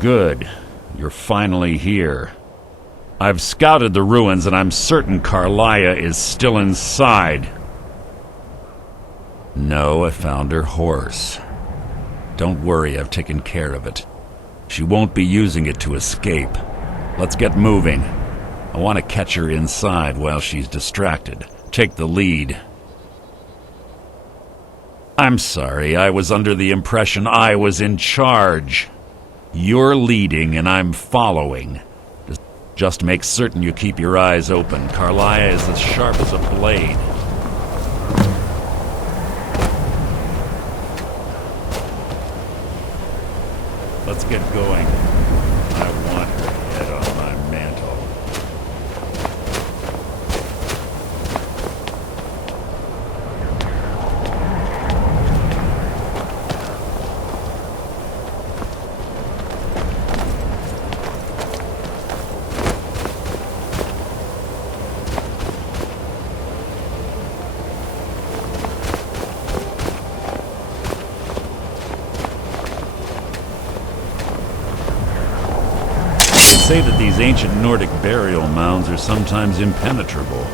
Good. You're finally here. I've scouted the ruins and I'm certain Carlia is still inside. No, I found her horse. Don't worry, I've taken care of it. She won't be using it to escape. Let's get moving. I want to catch her inside while she's distracted. Take the lead. I'm sorry, I was under the impression I was in charge. You're leading and I'm following. Just make certain you keep your eyes open. Carlia is as sharp as a blade. Let's get going. I want her head on my mantle. Say that these ancient Nordic burial mounds are sometimes impenetrable.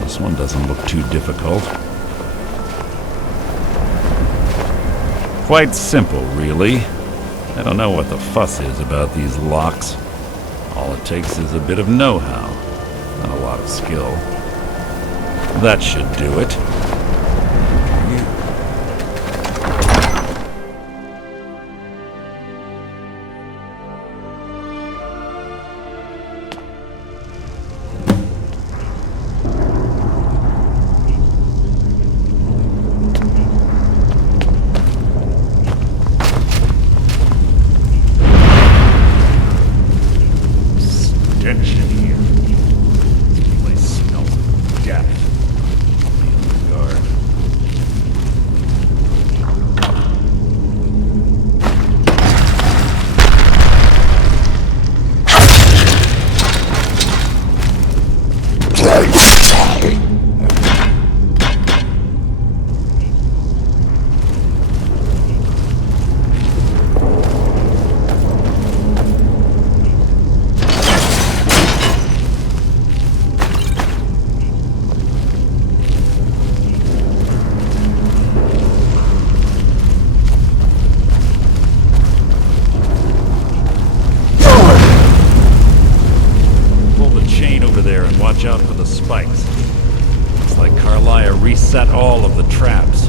This one doesn't look too difficult. Quite simple, really. I don't know what the fuss is about these locks. All it takes is a bit of know-how, and a lot of skill. That should do it. Watch out for the spikes. Looks like Carlia reset all of the traps.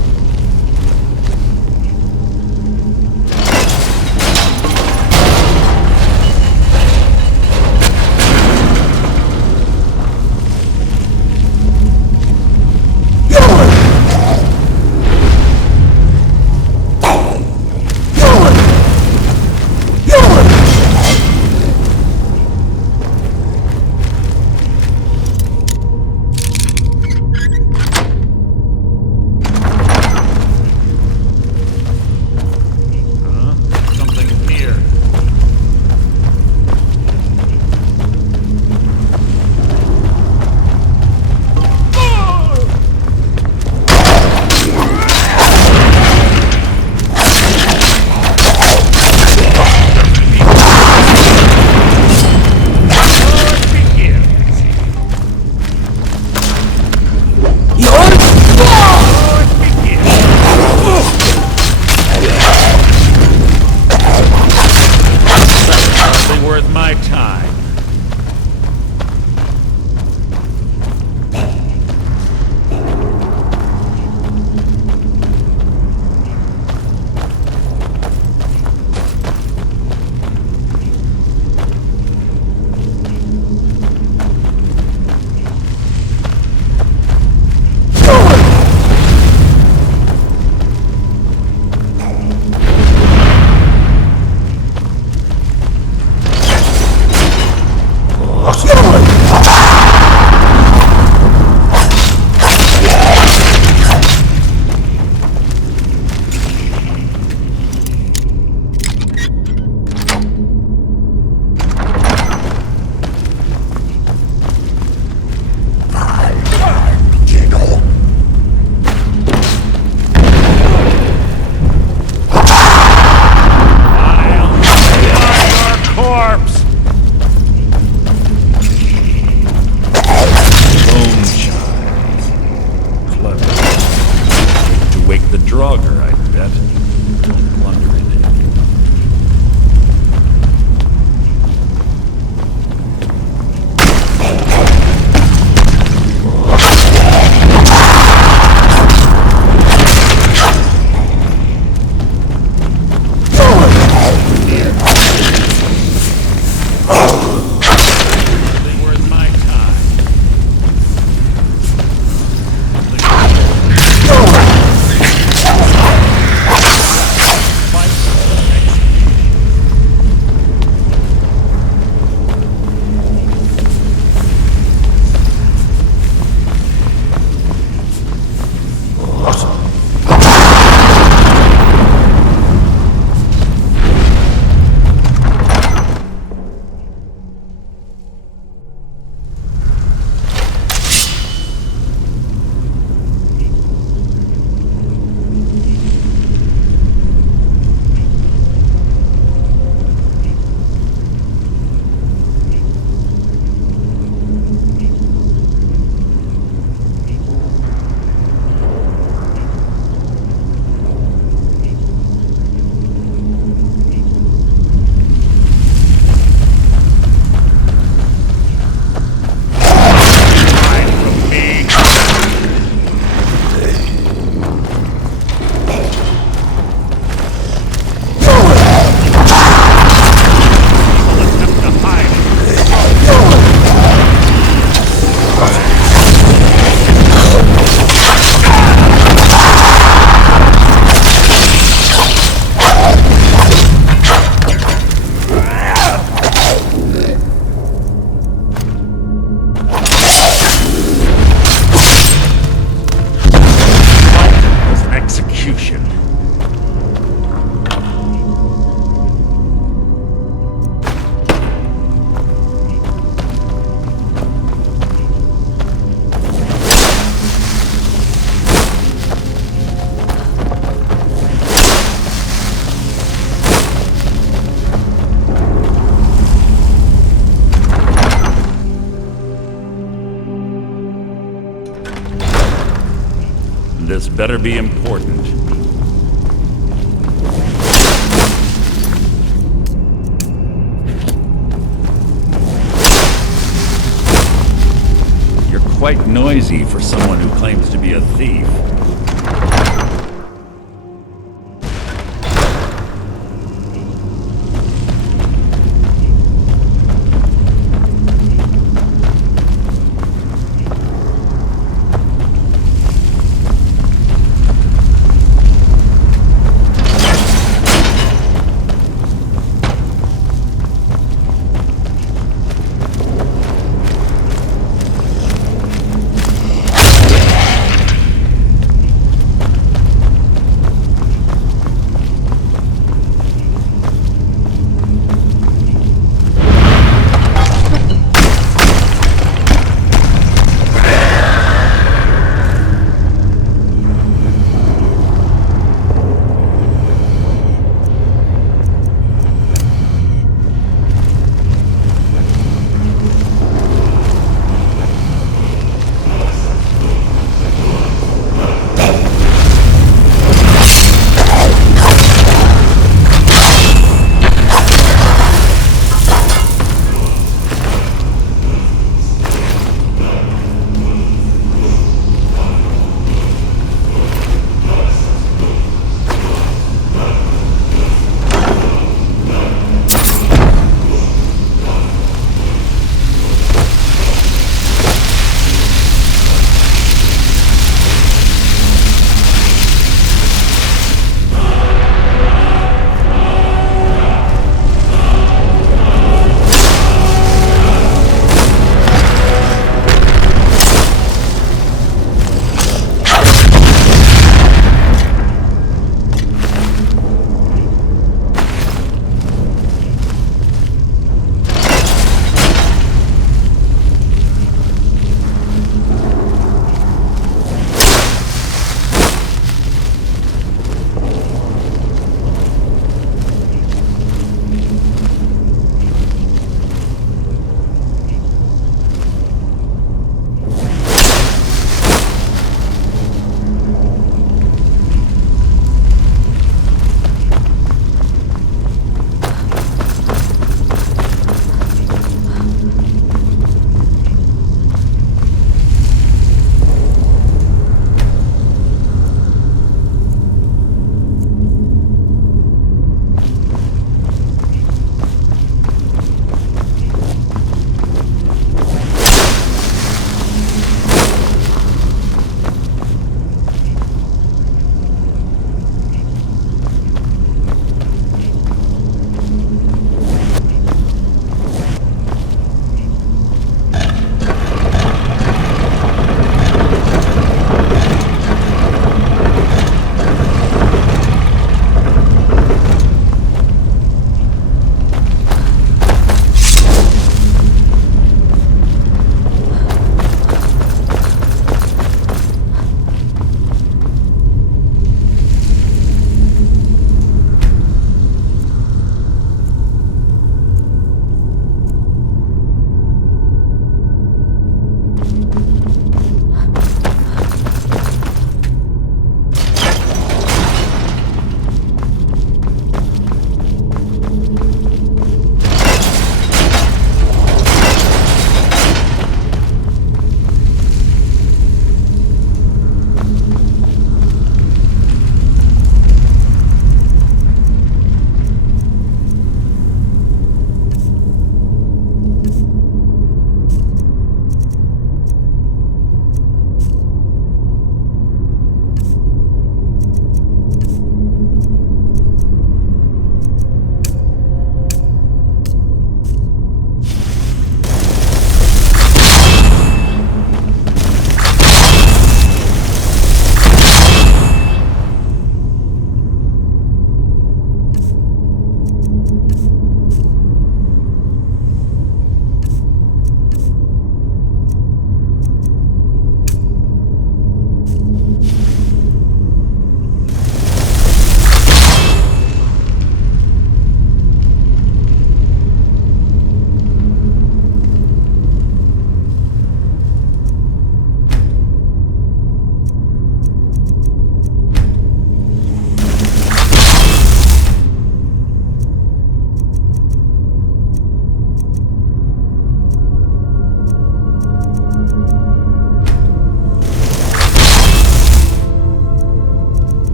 better be important. You're quite noisy for someone who claims to be a thief.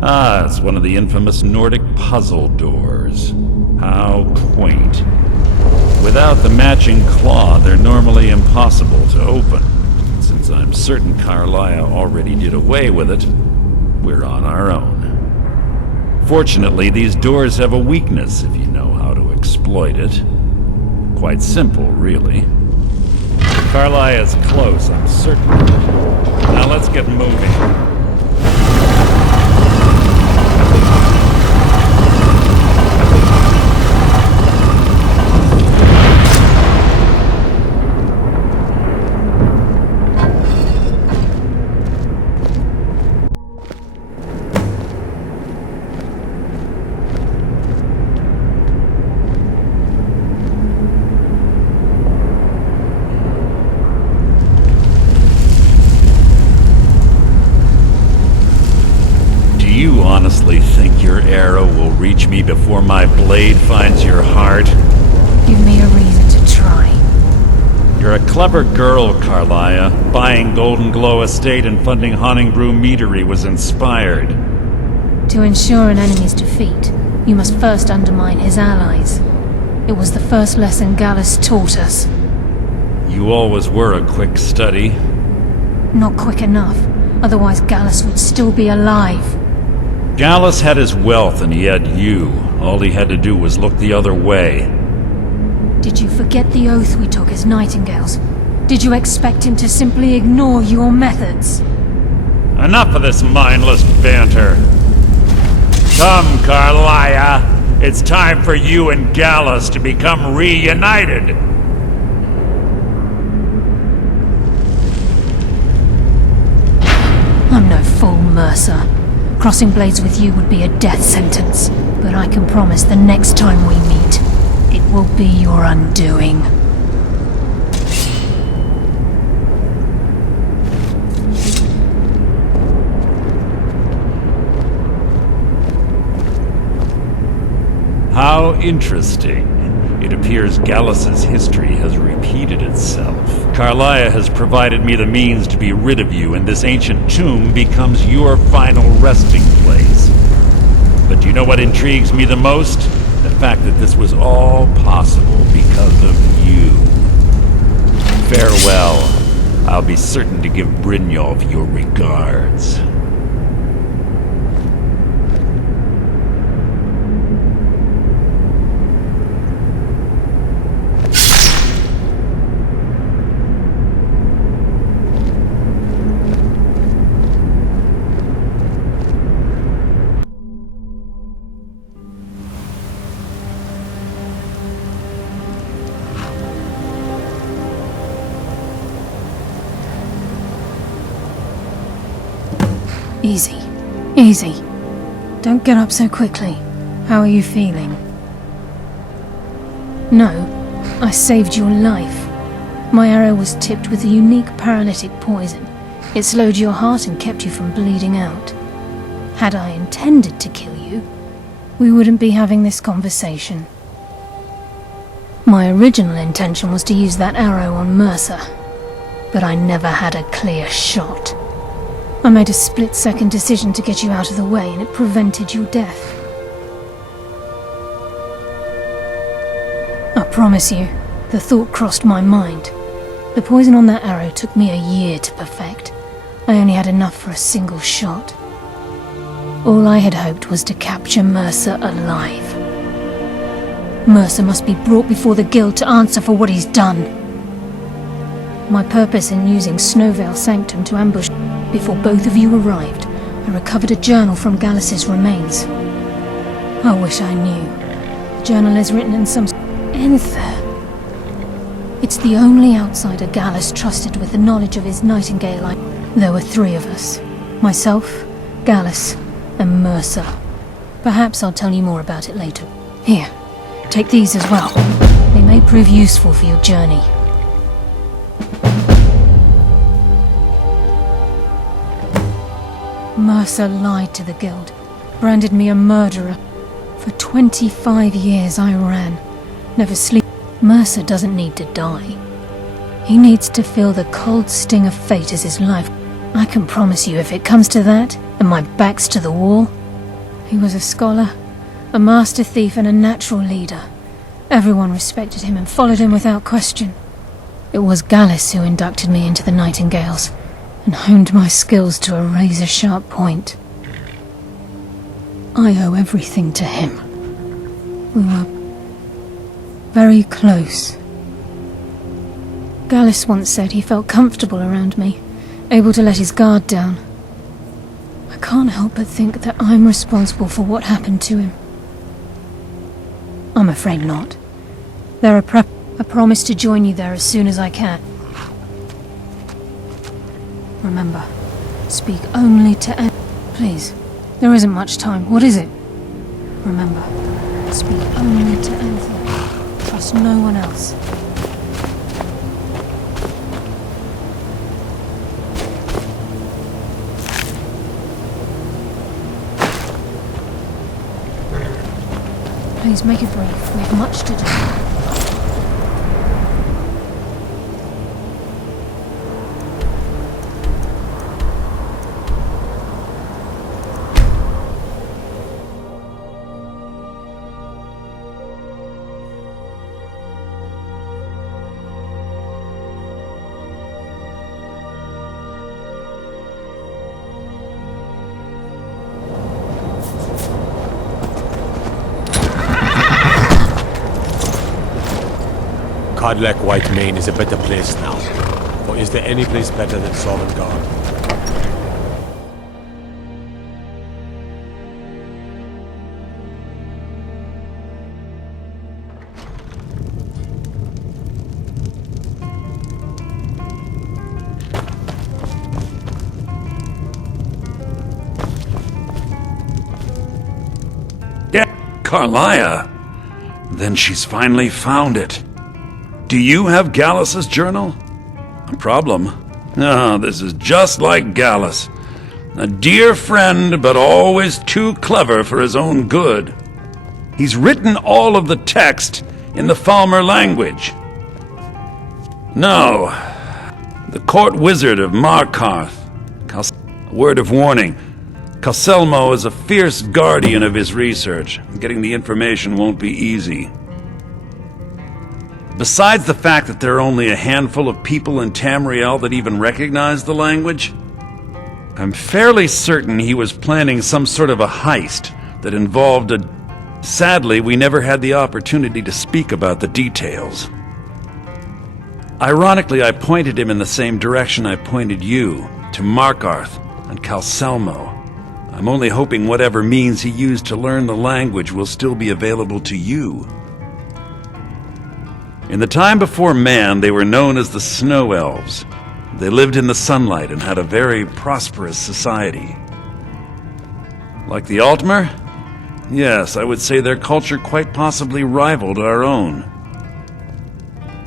Ah, it's one of the infamous Nordic puzzle doors. How quaint. Without the matching claw, they're normally impossible to open. Since I'm certain Carlia already did away with it, we're on our own. Fortunately, these doors have a weakness if you know how to exploit it. Quite simple, really. Carlia is close, I'm certain. Now let's get moving. You honestly think your arrow will reach me before my blade finds your heart? Give me a reason to try. You're a clever girl, Carlia. Buying Golden Glow Estate and funding Honningbrew Meadery was inspired. To ensure an enemy's defeat, you must first undermine his allies. It was the first lesson Gallus taught us. You always were a quick study. Not quick enough, otherwise Gallus would still be alive. Gallus had his wealth and he had you. All he had to do was look the other way. Did you forget the oath we took as Nightingales? Did you expect him to simply ignore your methods? Enough of this mindless banter. Come, Carlia. It's time for you and Gallus to become reunited. I'm no fool, Mercer. Crossing blades with you would be a death sentence, but I can promise the next time we meet, it will be your undoing. How interesting. It appears Gallus's history has repeated itself. Carlia has provided me the means to be rid of you, and this ancient tomb becomes your final resting place. But do you know what intrigues me the most? The fact that this was all possible because of you. Farewell. I'll be certain to give Brynjolf your regards. Easy. Easy. Don't get up so quickly. How are you feeling? No, I saved your life. My arrow was tipped with a unique paralytic poison. It slowed your heart and kept you from bleeding out. Had I intended to kill you, we wouldn't be having this conversation. My original intention was to use that arrow on Mercer, but I never had a clear shot. I made a split-second decision to get you out of the way, and it prevented your death. I promise you, the thought crossed my mind. The poison on that arrow took me a year to perfect. I only had enough for a single shot. All I had hoped was to capture Mercer alive. Mercer must be brought before the Guild to answer for what he's done. My purpose in using Snowvale Sanctum to ambush before both of you arrived, I recovered a journal from Gallus's remains. I wish I knew. The journal is written in some Ether. It's the only outsider Gallus trusted with the knowledge of his Nightingale. There were 3 of us. Myself, Gallus, and Mercer. Perhaps I'll tell you more about it later. Here, take these as well. They may prove useful for your journey. Mercer lied to the Guild, branded me a murderer. For 25 years I ran, never sleep. Mercer doesn't need to die. He needs to feel the cold sting of fate as his life. I can promise you, if it comes to that, and my back's to the wall, He was a scholar, a master thief and a natural leader. Everyone respected him and followed him without question. It was Gallus who inducted me into the Nightingales and honed my skills to a razor-sharp point. I owe everything to him. We were very close. Gallus once said he felt comfortable around me, able to let his guard down. I can't help but think that I'm responsible for what happened to him. I'm afraid not. I promise to join you there as soon as I can. Remember, speak only to Please, there isn't much time. What is it? Remember, speak only to Anthony. Trust no one else. Please make it brief. We have much to do. Codlec Whitemane is a better place now. Or is there any place better than Sovngarde? Yeah, Carlia. Then she's finally found it. Do you have Gallus's journal? A problem? No, this is just like Gallus. A dear friend, but always too clever for his own good. He's written all of the text in the Falmer language. No, the court wizard of Markarth. A word of warning. Calselmo is a fierce guardian of his research. Getting the information won't be easy. Besides the fact that there are only a handful of people in Tamriel that even recognize the language, I'm fairly certain he was planning some sort of a heist that involved a... Sadly, we never had the opportunity to speak about the details. Ironically, I pointed him in the same direction I pointed you, to Markarth and Calselmo. I'm only hoping whatever means he used to learn the language will still be available to you. In the time before man, they were known as the Snow Elves. They lived in the sunlight and had a very prosperous society. Like the Altmer? Yes, I would say their culture quite possibly rivaled our own.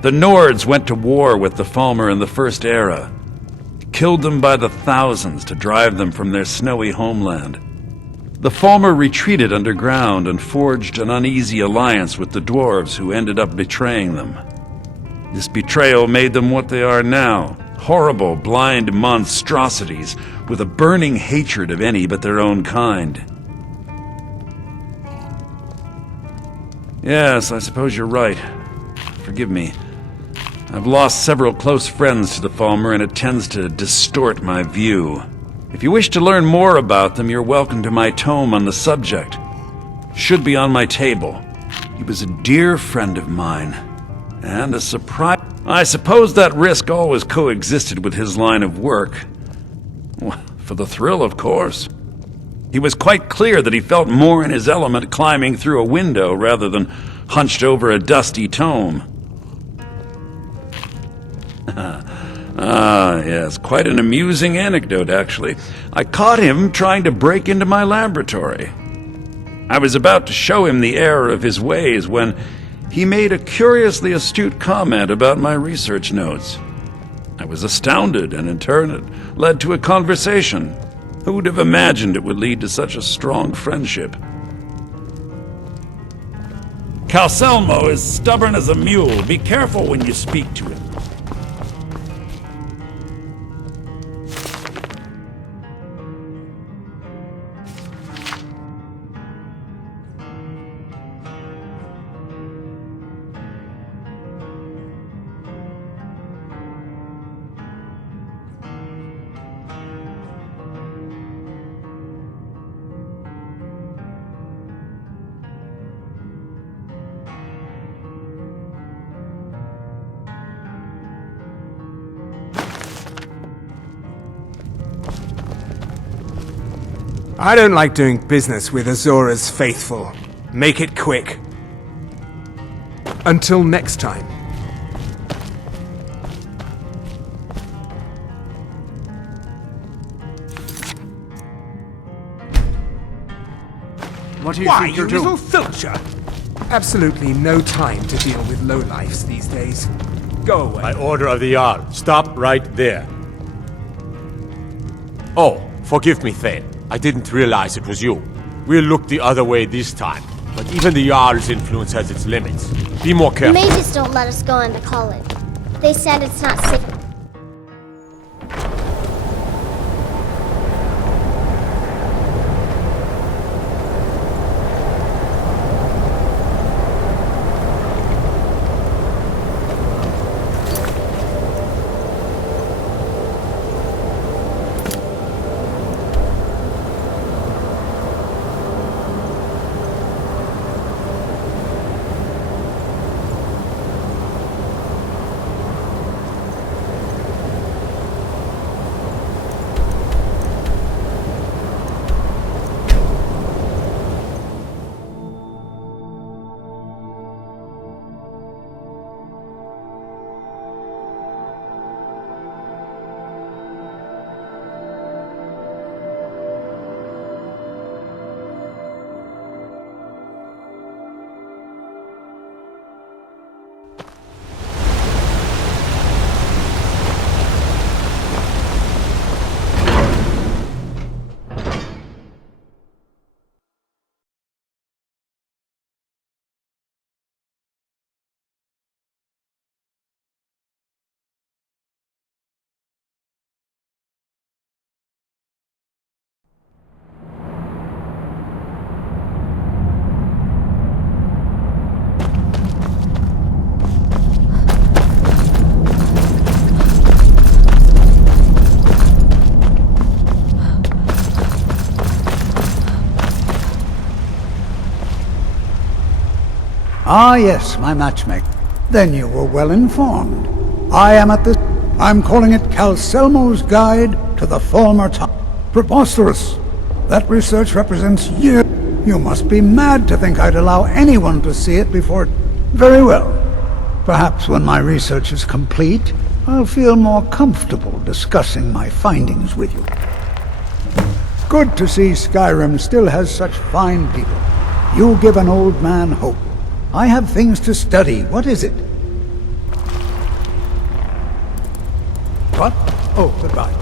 The Nords went to war with the Falmer in the First Era, killed them by the thousands to drive them from their snowy homeland. The Falmer retreated underground and forged an uneasy alliance with the dwarves who ended up betraying them. This betrayal made them what they are now, horrible, blind monstrosities with a burning hatred of any but their own kind. Yes, I suppose you're right. Forgive me. I've lost several close friends to the Falmer and it tends to distort my view. If you wish to learn more about them, you're welcome to my tome on the subject. Should be on my table. He was a dear friend of mine. And a surprise... I suppose that risk always coexisted with his line of work. Well, for the thrill, of course. He was quite clear that he felt more in his element climbing through a window rather than hunched over a dusty tome. Ah, yes, quite an amusing anecdote, actually. I caught him trying to break into my laboratory. I was about to show him the error of his ways when he made a curiously astute comment about my research notes. I was astounded, and in turn it led to a conversation. Who would have imagined it would lead to such a strong friendship? Calselmo is stubborn as a mule. Be careful when you speak to him. I don't like doing business with Azora's faithful. Make it quick. Until next time. What do you Why, think you you're doing? little filcher? Absolutely no time to deal with lowlifes these days. Go away. By order of the Jarl, stop right there. Oh, forgive me, Thane. I didn't realize it was you. We'll look the other way this time. But even the Jarl's influence has its limits. Be more careful. Mages don't let us go into college. They said it's not safe. Ah, yes, my matchmaker. Then you were well informed. I'm calling it Calcelmo's Guide to the Former Time. Preposterous. That research represents years. You must be mad to think I'd allow anyone to see it before... Very well. Perhaps when my research is complete, I'll feel more comfortable discussing my findings with you. Good to see Skyrim still has such fine people. You give an old man hope. I have things to study. What is it? What? Oh, goodbye.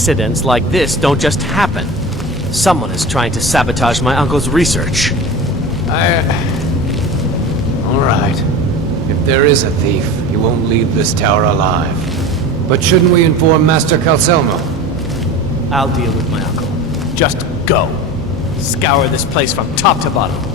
Accidents like this don't just happen. Someone is trying to sabotage my uncle's research. Alright. If there is a thief, he won't leave this tower alive. But shouldn't we inform Master Calcelmo? I'll deal with my uncle. Just go. Scour this place from top to bottom.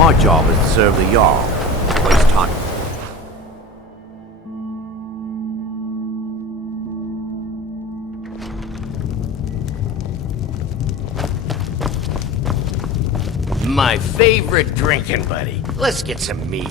My job is to serve the Jarl. Waste time. My favorite drinking buddy. Let's get some mead.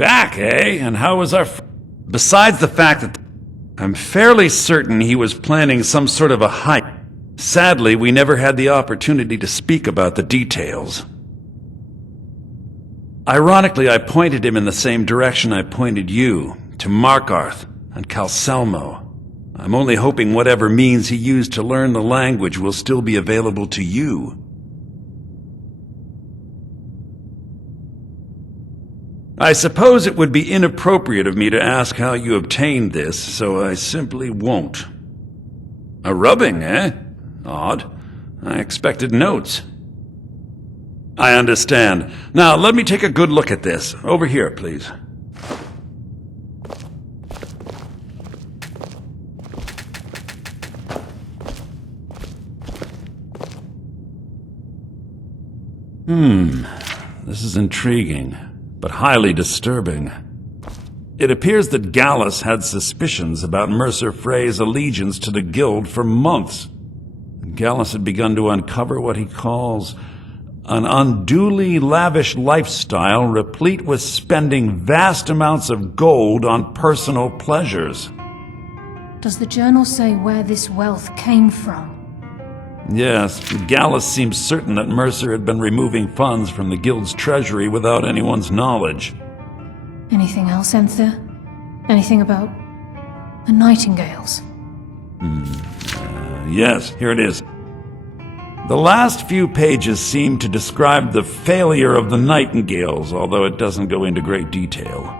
Back, eh? And how was our Besides the fact that I'm fairly certain he was planning some sort of a hike. Sadly, we never had the opportunity to speak about the details. Ironically, I pointed him in the same direction I pointed you, to Markarth and Calcelmo. I'm only hoping whatever means he used to learn the language will still be available to you. I suppose it would be inappropriate of me to ask how you obtained this, so I simply won't. A rubbing, eh? Odd. I expected notes. I understand. Now, let me take a good look at this. Over here, please. This is intriguing, but highly disturbing. It appears that Gallus had suspicions about Mercer Frey's allegiance to the Guild for months. Gallus had begun to uncover what he calls an unduly lavish lifestyle replete with spending vast amounts of gold on personal pleasures. Does the journal say where this wealth came from? Yes, Gallus seems certain that Mercer had been removing funds from the Guild's treasury without anyone's knowledge. Anything else, Enther? Anything about the Nightingales? Yes, here it is. The last few pages seem to describe the failure of the Nightingales, although it doesn't go into great detail.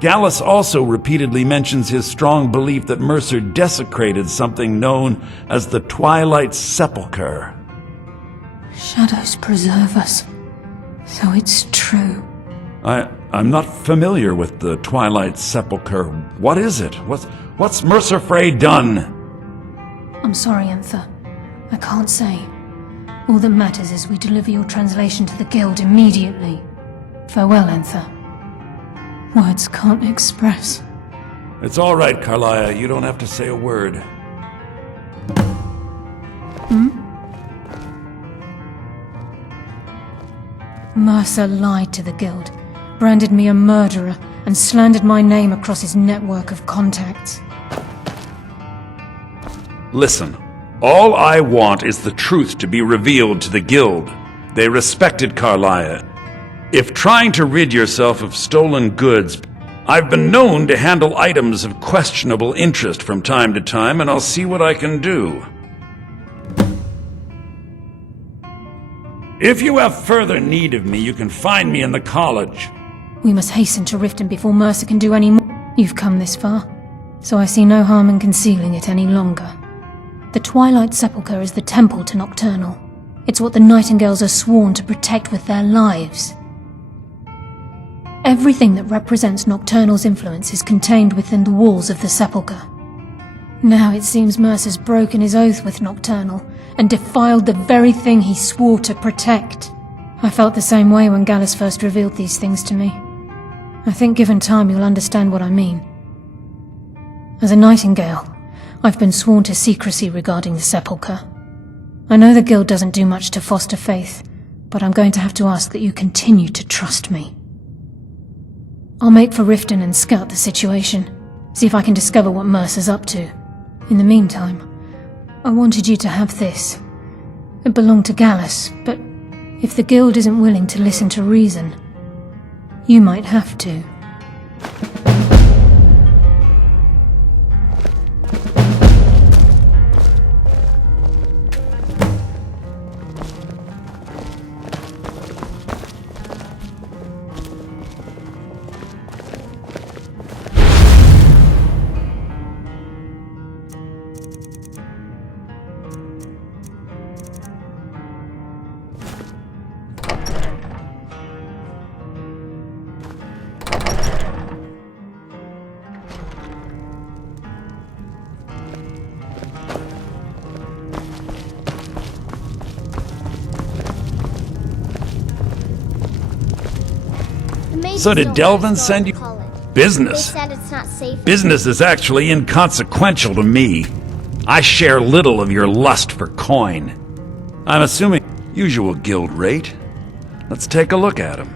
Gallus also repeatedly mentions his strong belief that Mercer desecrated something known as the Twilight Sepulchre. Shadows preserve us. So it's true. I'm not familiar with the Twilight Sepulchre. What is it? What's Mercer Frey done? I'm sorry, Enther. I can't say. All that matters is we deliver your translation to the Guild immediately. Farewell, Enther. Words can't express. It's all right, Carlia. You don't have to say a word. Mercer lied to the Guild, branded me a murderer, and slandered my name across his network of contacts. Listen, all I want is the truth to be revealed to the Guild. They respected Carlia. If trying to rid yourself of stolen goods, I've been known to handle items of questionable interest from time to time, and I'll see what I can do. If you have further need of me, you can find me in the college. We must hasten to Riften before Mercer can do any more. You've come this far, so I see no harm in concealing it any longer. The Twilight Sepulchre is the temple to Nocturnal. It's what the Nightingales are sworn to protect with their lives. Everything that represents Nocturnal's influence is contained within the walls of the Sepulchre. Now it seems Mercer's broken his oath with Nocturnal and defiled the very thing he swore to protect. I felt the same way when Gallus first revealed these things to me. I think given time you'll understand what I mean. As a Nightingale, I've been sworn to secrecy regarding the Sepulchre. I know the Guild doesn't do much to foster faith, but I'm going to have to ask that you continue to trust me. I'll make for Riften and scout the situation, see if I can discover what Mercer's up to. In the meantime, I wanted you to have this. It belonged to Gallus, but if the Guild isn't willing to listen to reason, you might have to. So did Delvin send you business? They said it's not safe. Business is actually inconsequential to me. I share little of your lust for coin. I'm assuming usual guild rate. Let's take a look at him.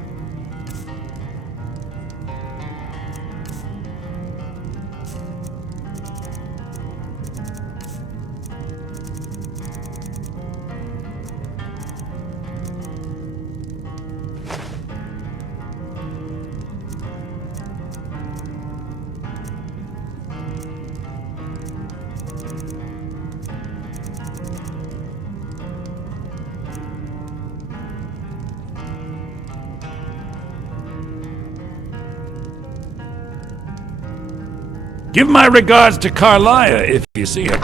Give my regards to Carlia if you see her.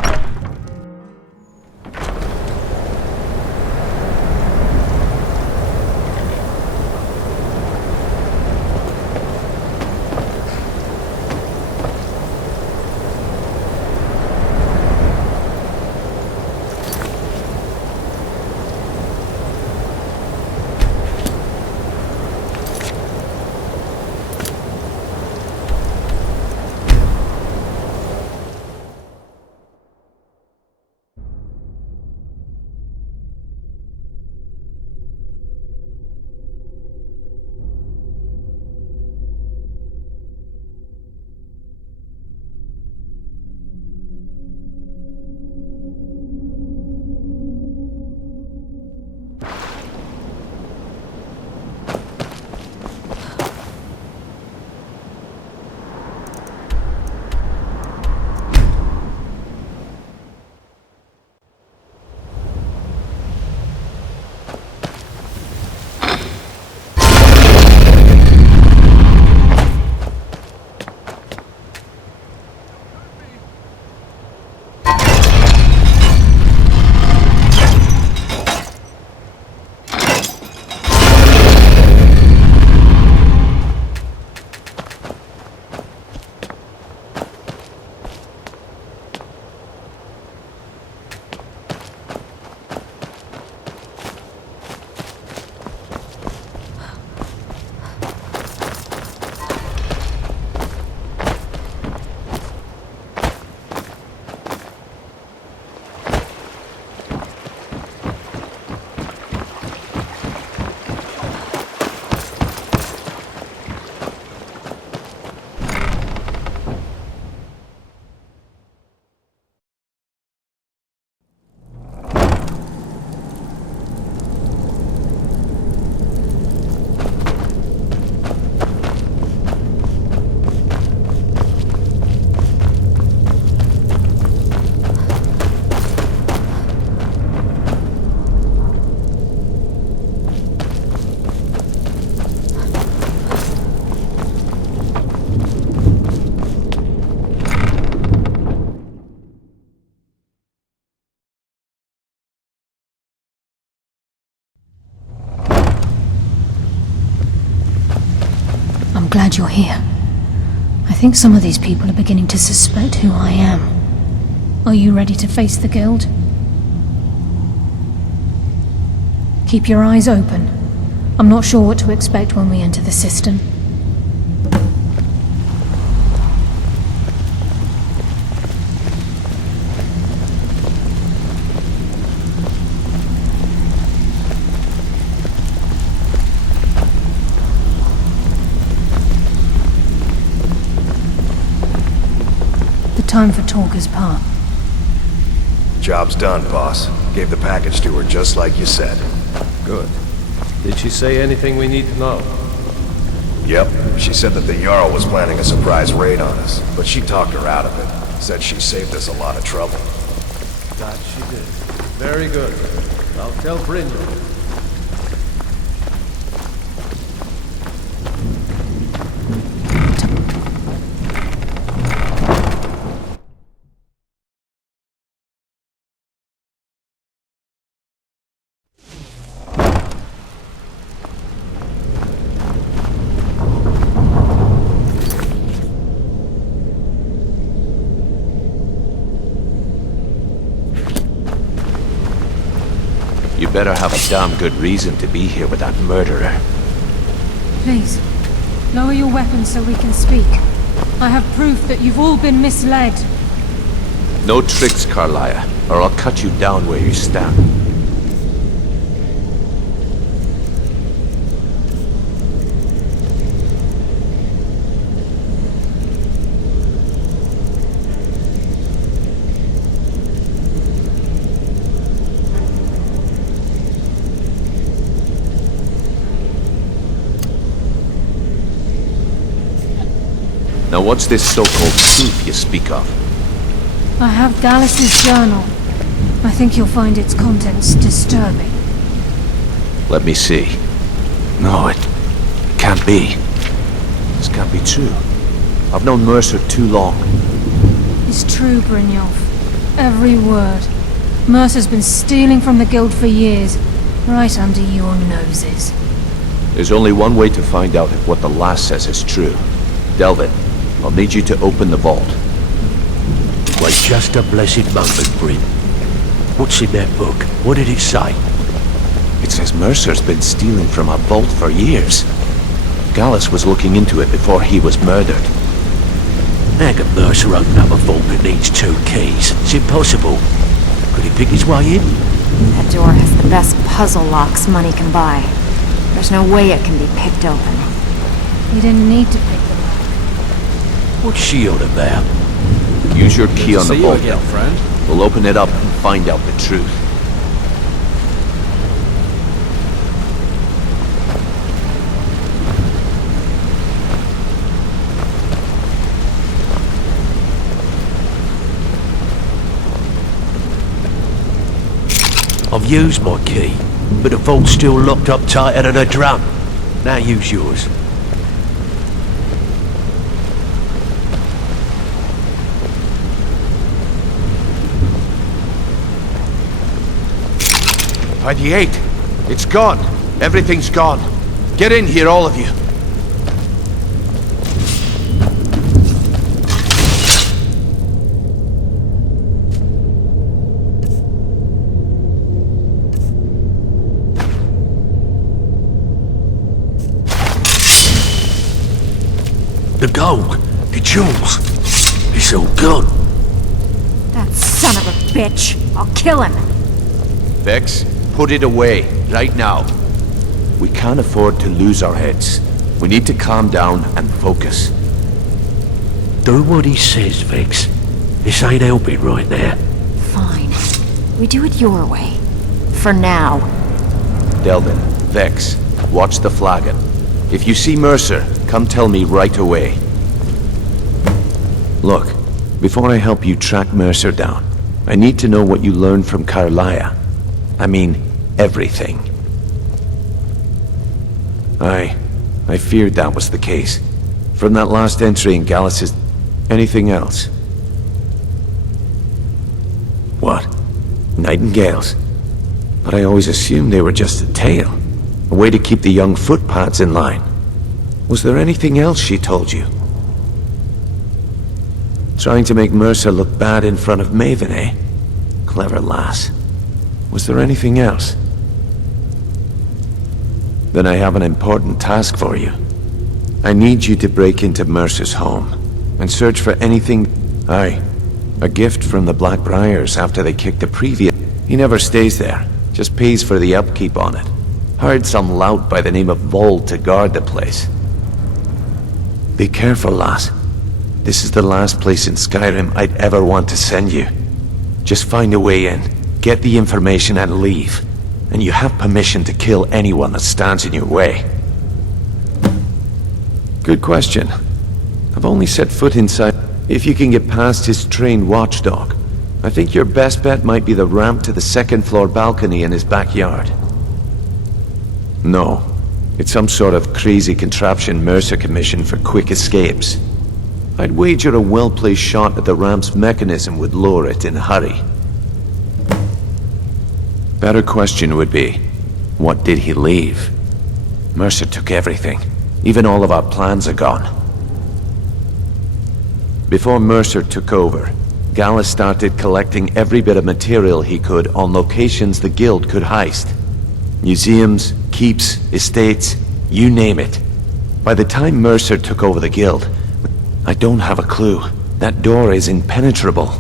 glad you're here. I think some of these people are beginning to suspect who I am. Are you ready to face the Guild? Keep your eyes open. I'm not sure what to expect when we enter the system. The time for talk has passed. Job's done, boss. Gave the package to her just like you said. Good. Did she say anything we need to know? Yep, she said that the Jarl was planning a surprise raid on us, but she talked her out of it. Said she saved us a lot of trouble. That she did. Very good. I'll tell Brynjolf. You better have a damn good reason to be here with that murderer. Please, lower your weapons so we can speak. I have proof that you've all been misled. No tricks, Carlia, or I'll cut you down where you stand. Now what's this so-called truth you speak of? I have Gallus' journal. I think you'll find its contents disturbing. Let me see. No, it can't be. This can't be true. I've known Mercer too long. It's true, Brynjolf. Every word. Mercer's been stealing from the Guild for years, right under your noses. There's only one way to find out if what the lass says is true. Delvin, I'll need you to open the vault. Wait just a blessed moment, Bryn. What's in that book? What did it say? It says Mercer's been stealing from our vault for years. Gallus was looking into it before he was murdered. How can Mercer open up a vault that needs 2 keys? It's impossible. Could he pick his way in? That door has the best puzzle locks money can buy. There's no way it can be picked open. You didn't need to pick them up. What's she on about? Use your key on the See you vault. again, friend. We'll open it up and find out the truth. I've used my key, but the vault's still locked up tighter than a drum. Now use yours. By the 8. It's gone. Everything's gone. Get in here, all of you. The gold, the jewels, it's all gone. That son of a bitch! I'll kill him! Vex, put it away, right now. We can't afford to lose our heads. We need to calm down and focus. Do what he says, Vex. This ain't helping right now. Fine. We do it your way. For now. Delvin, Vex, watch the flagon. If you see Mercer, come tell me right away. Look, before I help you track Mercer down, I need to know what you learned from Carlia. I mean, everything. I feared that was the case. From that last entry in Gallus's... anything else? What? Nightingales? But I always assumed they were just a tale. A way to keep the young footpads in line. Was there anything else she told you? Trying to make Mercer look bad in front of Maven, eh? Clever lass. Was there anything else? Then I have an important task for you. I need you to break into Mercer's home and search for anything... Aye, a gift from the Blackbriars after they kicked the previous... He never stays there, just pays for the upkeep on it. Hired some lout by the name of Vold to guard the place. Be careful, lass. This is the last place in Skyrim I'd ever want to send you. Just find a way in, get the information and leave. And you have permission to kill anyone that stands in your way. Good question. I've only set foot inside. If you can get past his trained watchdog, I think your best bet might be the ramp to the second-floor balcony in his backyard. No, it's some sort of crazy contraption Mercer commissioned for quick escapes. I'd wager a well-placed shot at the ramp's mechanism would lure it in a hurry. Better question would be, what did he leave? Mercer took everything. Even all of our plans are gone. Before Mercer took over, Gallus started collecting every bit of material he could on locations the Guild could heist. Museums, keeps, estates, you name it. By the time Mercer took over the Guild, I don't have a clue. That door is impenetrable.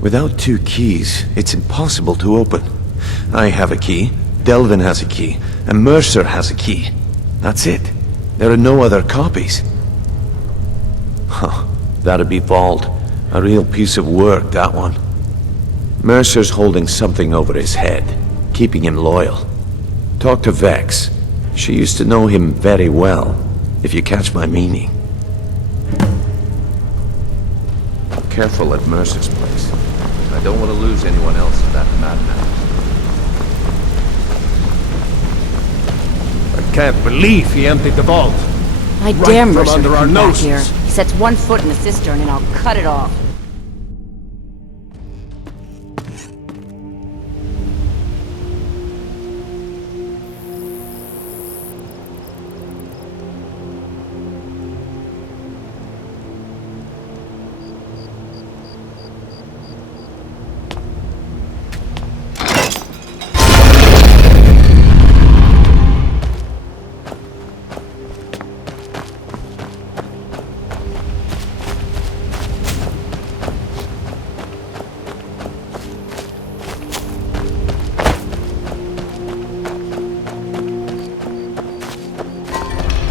Without 2 keys, it's impossible to open. I have a key, Delvin has a key, and Mercer has a key. That's it. There are no other copies. Huh, that'd be Vold. A real piece of work, that one. Mercer's holding something over his head, keeping him loyal. Talk to Vex. She used to know him very well, if you catch my meaning. Careful at Mercer's place. I don't want to lose anyone else in that madman. I can't believe he emptied the vault. I Right dare from Mercer under to our come back noses. here. He sets 1 foot in the cistern and I'll cut it off.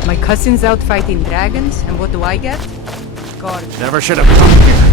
My cousin's out fighting dragons, and what do I get? God. Never should have come here.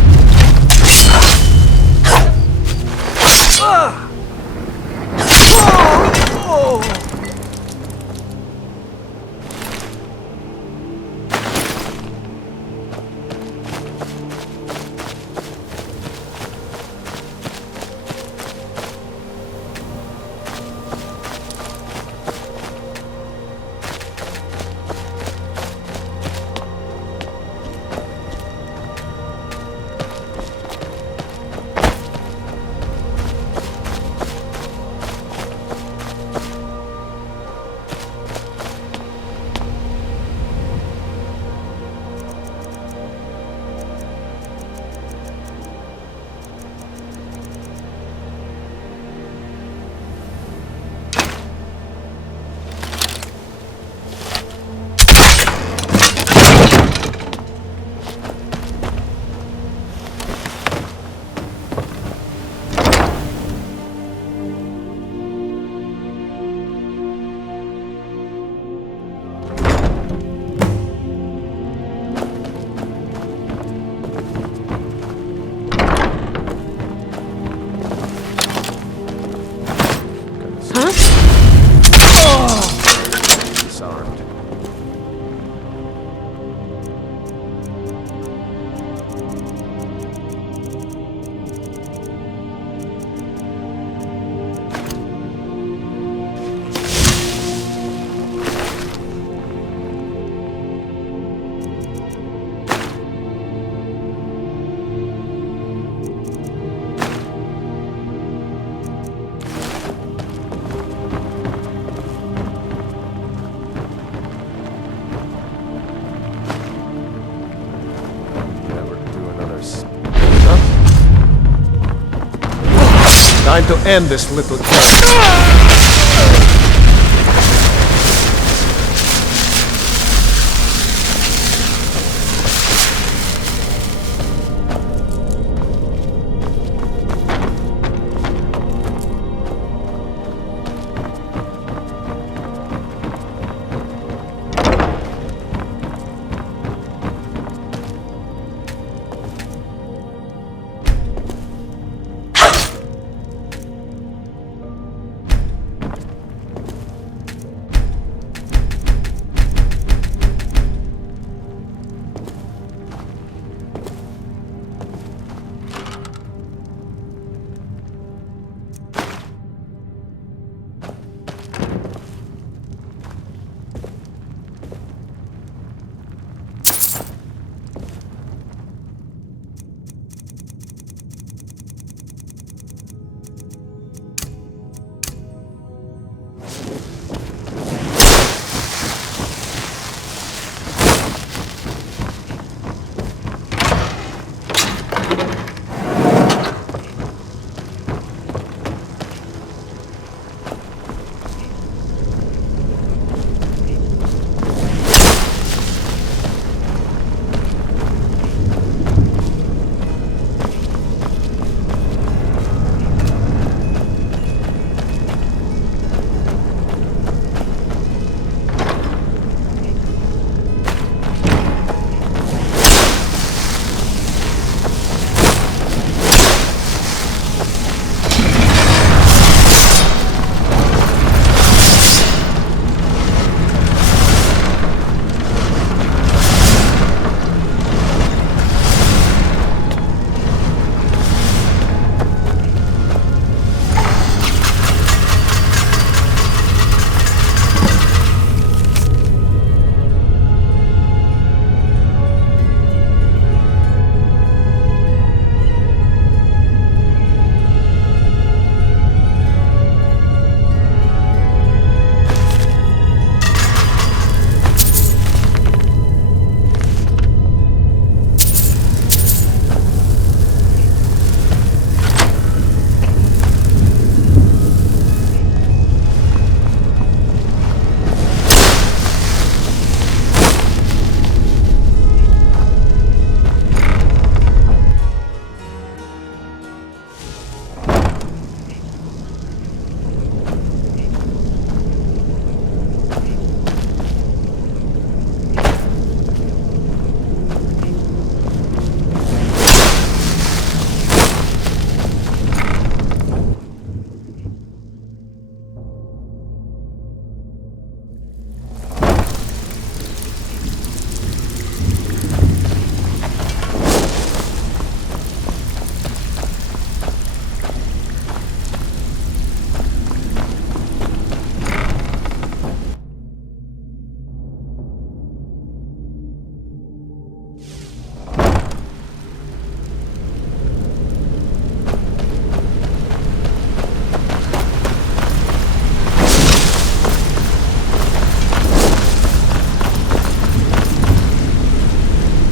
Time to end this little...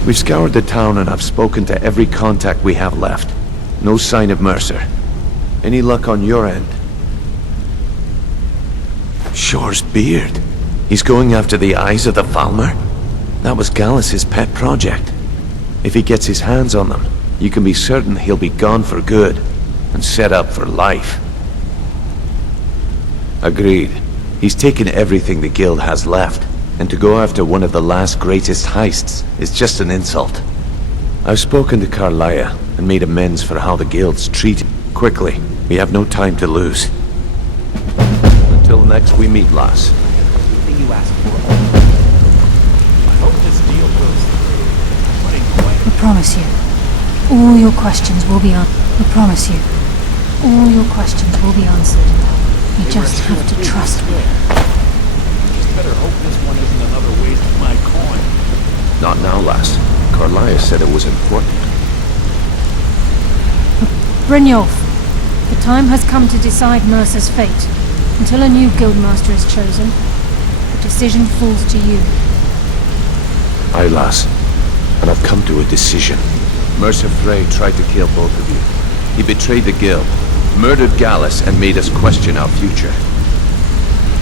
We've scoured the town and I've spoken to every contact we have left. No sign of Mercer. Any luck on your end? Shore's beard. He's going after the eyes of the Falmer? That was Gallus's pet project. If he gets his hands on them, you can be certain he'll be gone for good and set up for life. Agreed. He's taken everything the guild has left, and to go after one of the last greatest heists is just an insult. I've spoken to Carlia and made amends for how the guild's treated. Quickly, we have no time to lose. Until next we meet, lass. Everything you asked for. I hope this deal goes through. I promise you, all your questions will be answered. I promise you, all your questions will be answered. You just have to trust me. Just better hope this one isn't another waste of my coin. Not now, lass. Carlia said it was important. Brynjolf, the time has come to decide Mercer's fate. Until a new guildmaster is chosen, the decision falls to you. Aye, lass. And I've come to a decision. Mercer Frey tried to kill both of you. He betrayed the guild. Murdered Gallus and made us question our future.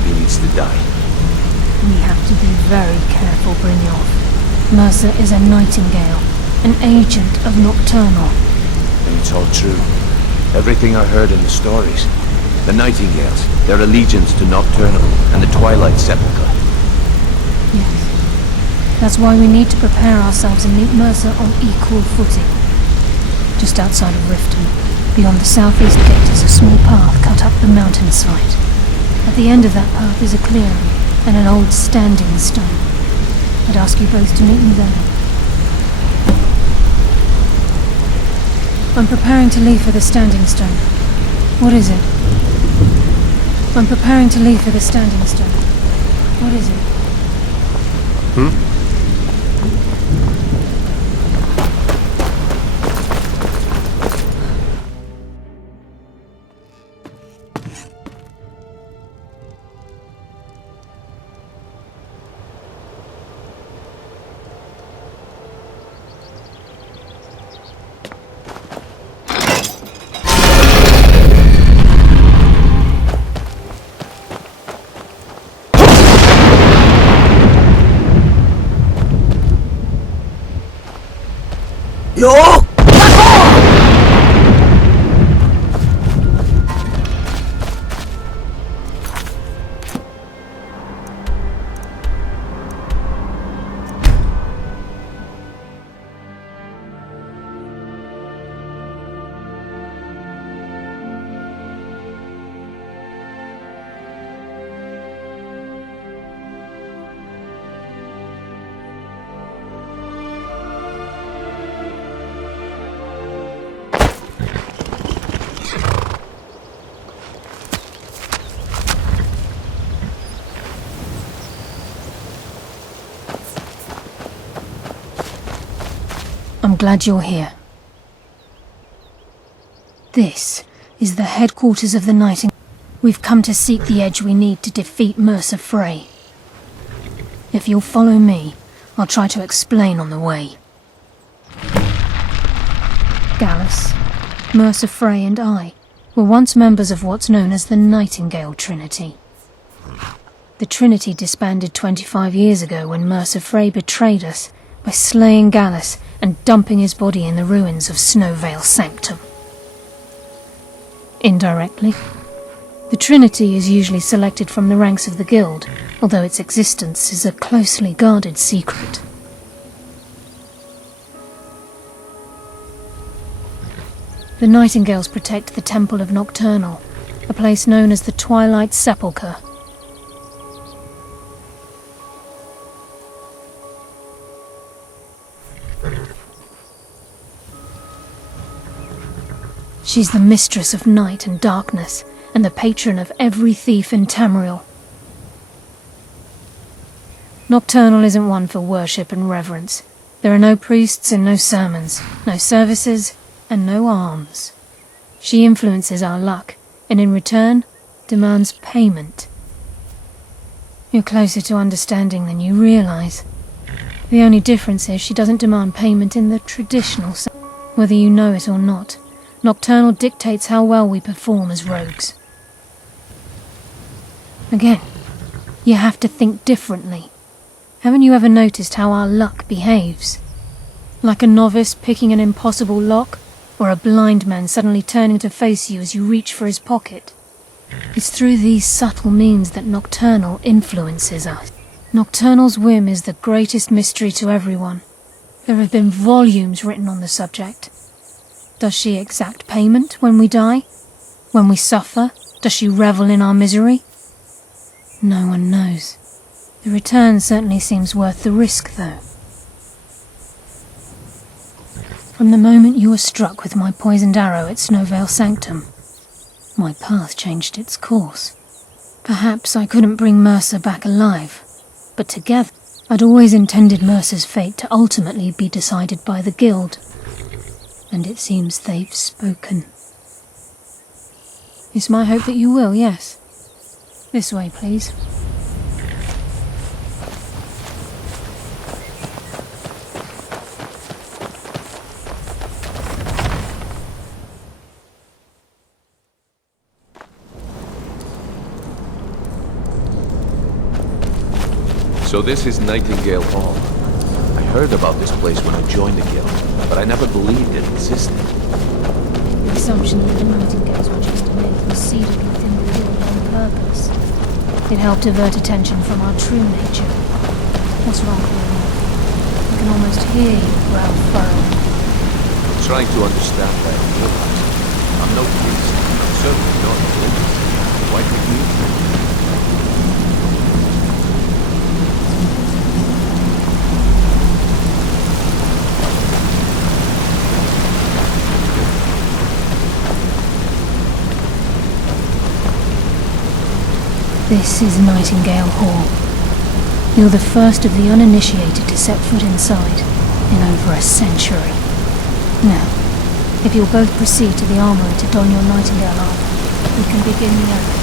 He needs to die. We have to be very careful, Brynjolf. Mercer is a Nightingale, an agent of Nocturnal. And it's all true. Everything I heard in the stories. The Nightingales, their allegiance to Nocturnal and the Twilight Sepulchre. Yes. That's why we need to prepare ourselves and meet Mercer on equal footing. Just outside of Riften, beyond the southeast gate is a small path cut up the mountainside. At the end of that path is a clearing and an old standing stone. I'd ask you both to meet me there. I'm preparing to leave for the standing stone. What is it? I'm preparing to leave for the standing stone. What is it? Yo! I'm glad you're here. This is the headquarters of the Nightingale. We've come to seek the edge we need to defeat Mercer Frey. If you'll follow me, I'll try to explain on the way. Gallus, Mercer Frey and I were once members of what's known as the Nightingale Trinity. The Trinity disbanded 25 years ago when Mercer Frey betrayed us by slaying Gallus and dumping his body in the ruins of Snowvale Sanctum. Indirectly, the Trinity is usually selected from the ranks of the Guild, although its existence is a closely guarded secret. The Nightingales protect the Temple of Nocturnal, a place known as the Twilight Sepulchre. She's the mistress of night and darkness, and the patron of every thief in Tamriel. Nocturnal isn't one for worship and reverence. There are no priests and no sermons, no services, and no alms. She influences our luck, and in return, demands payment. You're closer to understanding than you realize. The only difference is she doesn't demand payment in the traditional sense. Whether you know it or not, Nocturnal dictates how well we perform as rogues. Again, you have to think differently. Haven't you ever noticed how our luck behaves? Like a novice picking an impossible lock, or a blind man suddenly turning to face you as you reach for his pocket. It's through these subtle means that Nocturnal influences us. Nocturnal's whim is the greatest mystery to everyone. There have been volumes written on the subject. Does she exact payment when we die? When we suffer, does she revel in our misery? No one knows. The return certainly seems worth the risk, though. From the moment you were struck with my poisoned arrow at Snowvale Sanctum, my path changed its course. Perhaps I couldn't bring Mercer back alive, but together, I'd always intended Mercer's fate to ultimately be decided by the Guild. And it seems they've spoken. It's my hope that you will, yes. This way, please. So this is Nightingale Hall. I heard about this place when I joined the guild, but I never believed it existed. The assumption that the Nightingales were just a myth was seeded within the guild on purpose. It helped divert attention from our true nature. What's wrong with you? I can almost hear you growl furrowing. I'm trying to understand that. I'm no priest. I'm certainly not religious. Why pick me? This is Nightingale Hall. You're the first of the uninitiated to set foot inside in over a century. Now, if you'll both proceed to the armory to don your Nightingale armor, we can begin the oath.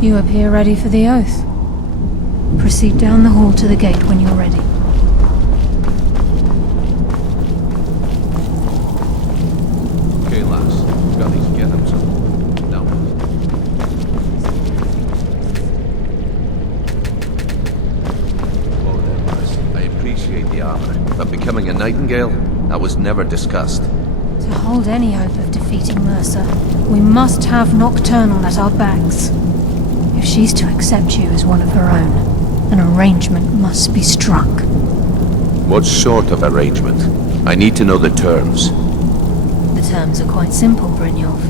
You appear ready for the oath. Proceed down the hall to the gate when you're ready. Okay, lass. Got these get-ups up. Now. Oh, there, lass. I appreciate the armor, but becoming a Nightingale? That was never discussed. To hold any hope of defeating Mercer, we must have Nocturnal at our backs. If she's to accept you as one of her own, an arrangement must be struck. What sort of arrangement? I need to know the terms. The terms are quite simple, Brynjolf.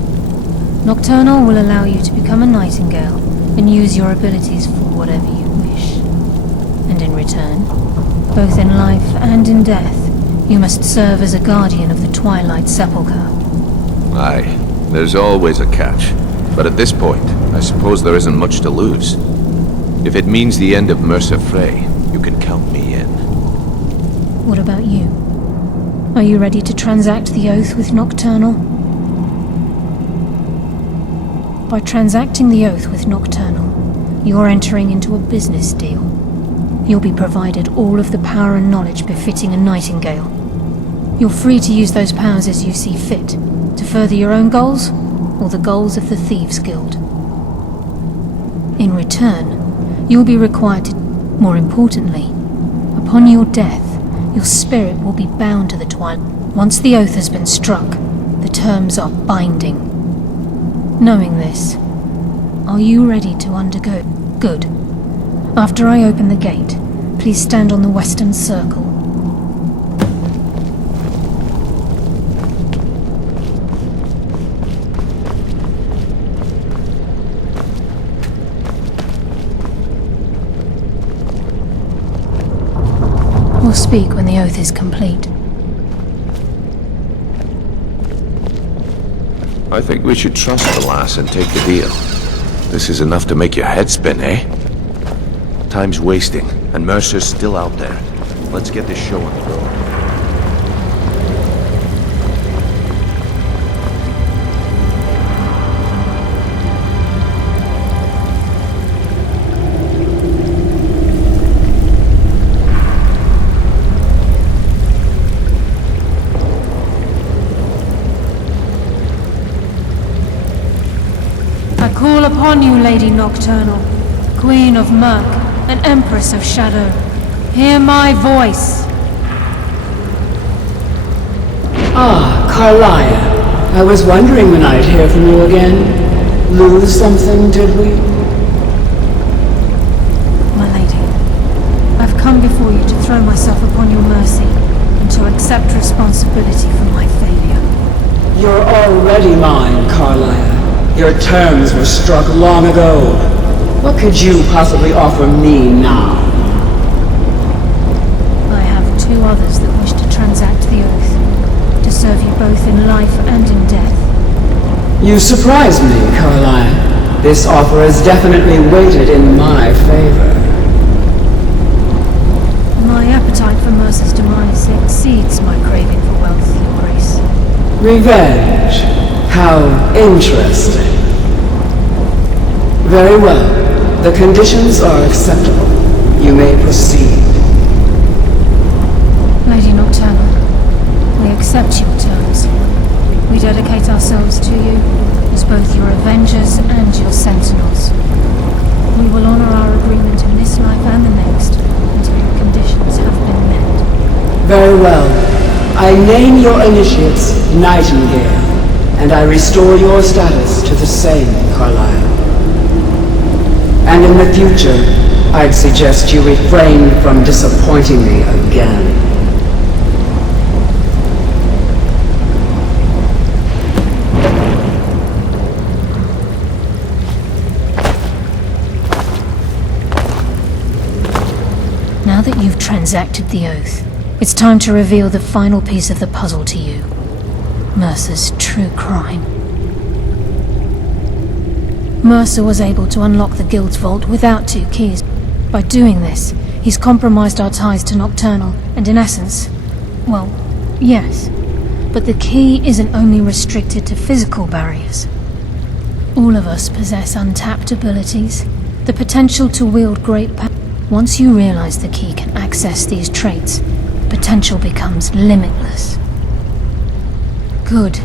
Nocturnal will allow you to become a Nightingale and use your abilities for whatever you wish. And in return, both in life and in death, you must serve as a guardian of the Twilight Sepulchre. Aye, there's always a catch. But at this point, I suppose there isn't much to lose. If it means the end of Mercer Frey, you can count me in. What about you? Are you ready to transact the oath with Nocturnal? By transacting the oath with Nocturnal, you're entering into a business deal. You'll be provided all of the power and knowledge befitting a Nightingale. You're free to use those powers as you see fit, to further your own goals, or the goals of the Thieves' Guild. In return, you'll be required to, more importantly, upon your death, your spirit will be bound to the Twilight. Once the oath has been struck, the terms are binding. Knowing this, are you ready to undergo? Good. After I open the gate, please stand on the western circle. We'll speak when the oath is complete. I think we should trust the lass and take the deal. This is enough to make your head spin, eh? Time's wasting, and Mercer's still out there. Let's get this show on the road. upon you, Lady Nocturnal, Queen of Murk and Empress of Shadow. Hear my voice. Ah, Carlia. I was wondering when I'd hear from you again. Lose something, did we? My lady, I've come before you to throw myself upon your mercy and to accept responsibility for my failure. You're already mine, Carlia. Your terms were struck long ago. What could you possibly offer me now? I have two others that wish to transact the oath, to serve you both in life and in death. You surprise me, Carlia. This offer is definitely weighted in my favor. My appetite for Mercer's demise exceeds my craving for wealth, Your Grace. Revenge. How interesting. Very well. The conditions are acceptable. You may proceed. Lady Nocturnal, we accept your terms. We dedicate ourselves to you as both your avengers and your sentinels. We will honor our agreement in this life and the next until your conditions have been met. Very well. I name your initiates Nightingale, and I restore your status to the same, Carlisle. And in the future, I'd suggest you refrain from disappointing me again. Now that you've transacted the oath, it's time to reveal the final piece of the puzzle to you. Mercer's true crime. Mercer was able to unlock the Guild's vault without 2 keys. By doing this, he's compromised our ties to Nocturnal, and in essence, well, yes. But the key isn't only restricted to physical barriers. All of us possess untapped abilities, the potential to wield great power. Once you realize the key can access these traits, potential becomes limitless. Good.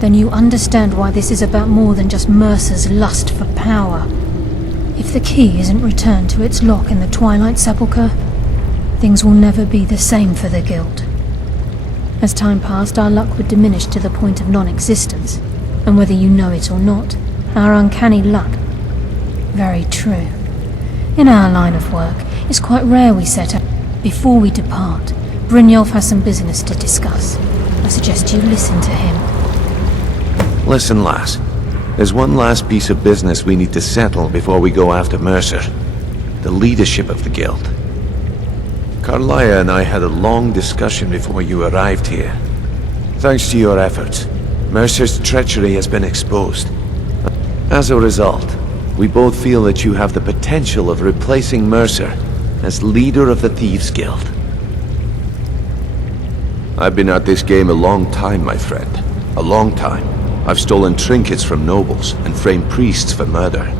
Then you understand why this is about more than just Mercer's lust for power. If the key isn't returned to its lock in the Twilight Sepulchre, things will never be the same for the Guild. As time passed, our luck would diminish to the point of non-existence, and whether you know it or not, our uncanny luck. Very true. In our line of work, it's quite rare we set out. Before we depart, Brynjolf has some business to discuss. I suggest you listen to him. Listen, lass. There's one last piece of business we need to settle before we go after Mercer. The leadership of the Guild. Carlia and I had a long discussion before you arrived here. Thanks to your efforts, Mercer's treachery has been exposed. As a result, we both feel that you have the potential of replacing Mercer as leader of the Thieves' Guild. I've been at this game a long time, my friend. A long time. I've stolen trinkets from nobles and framed priests for murder.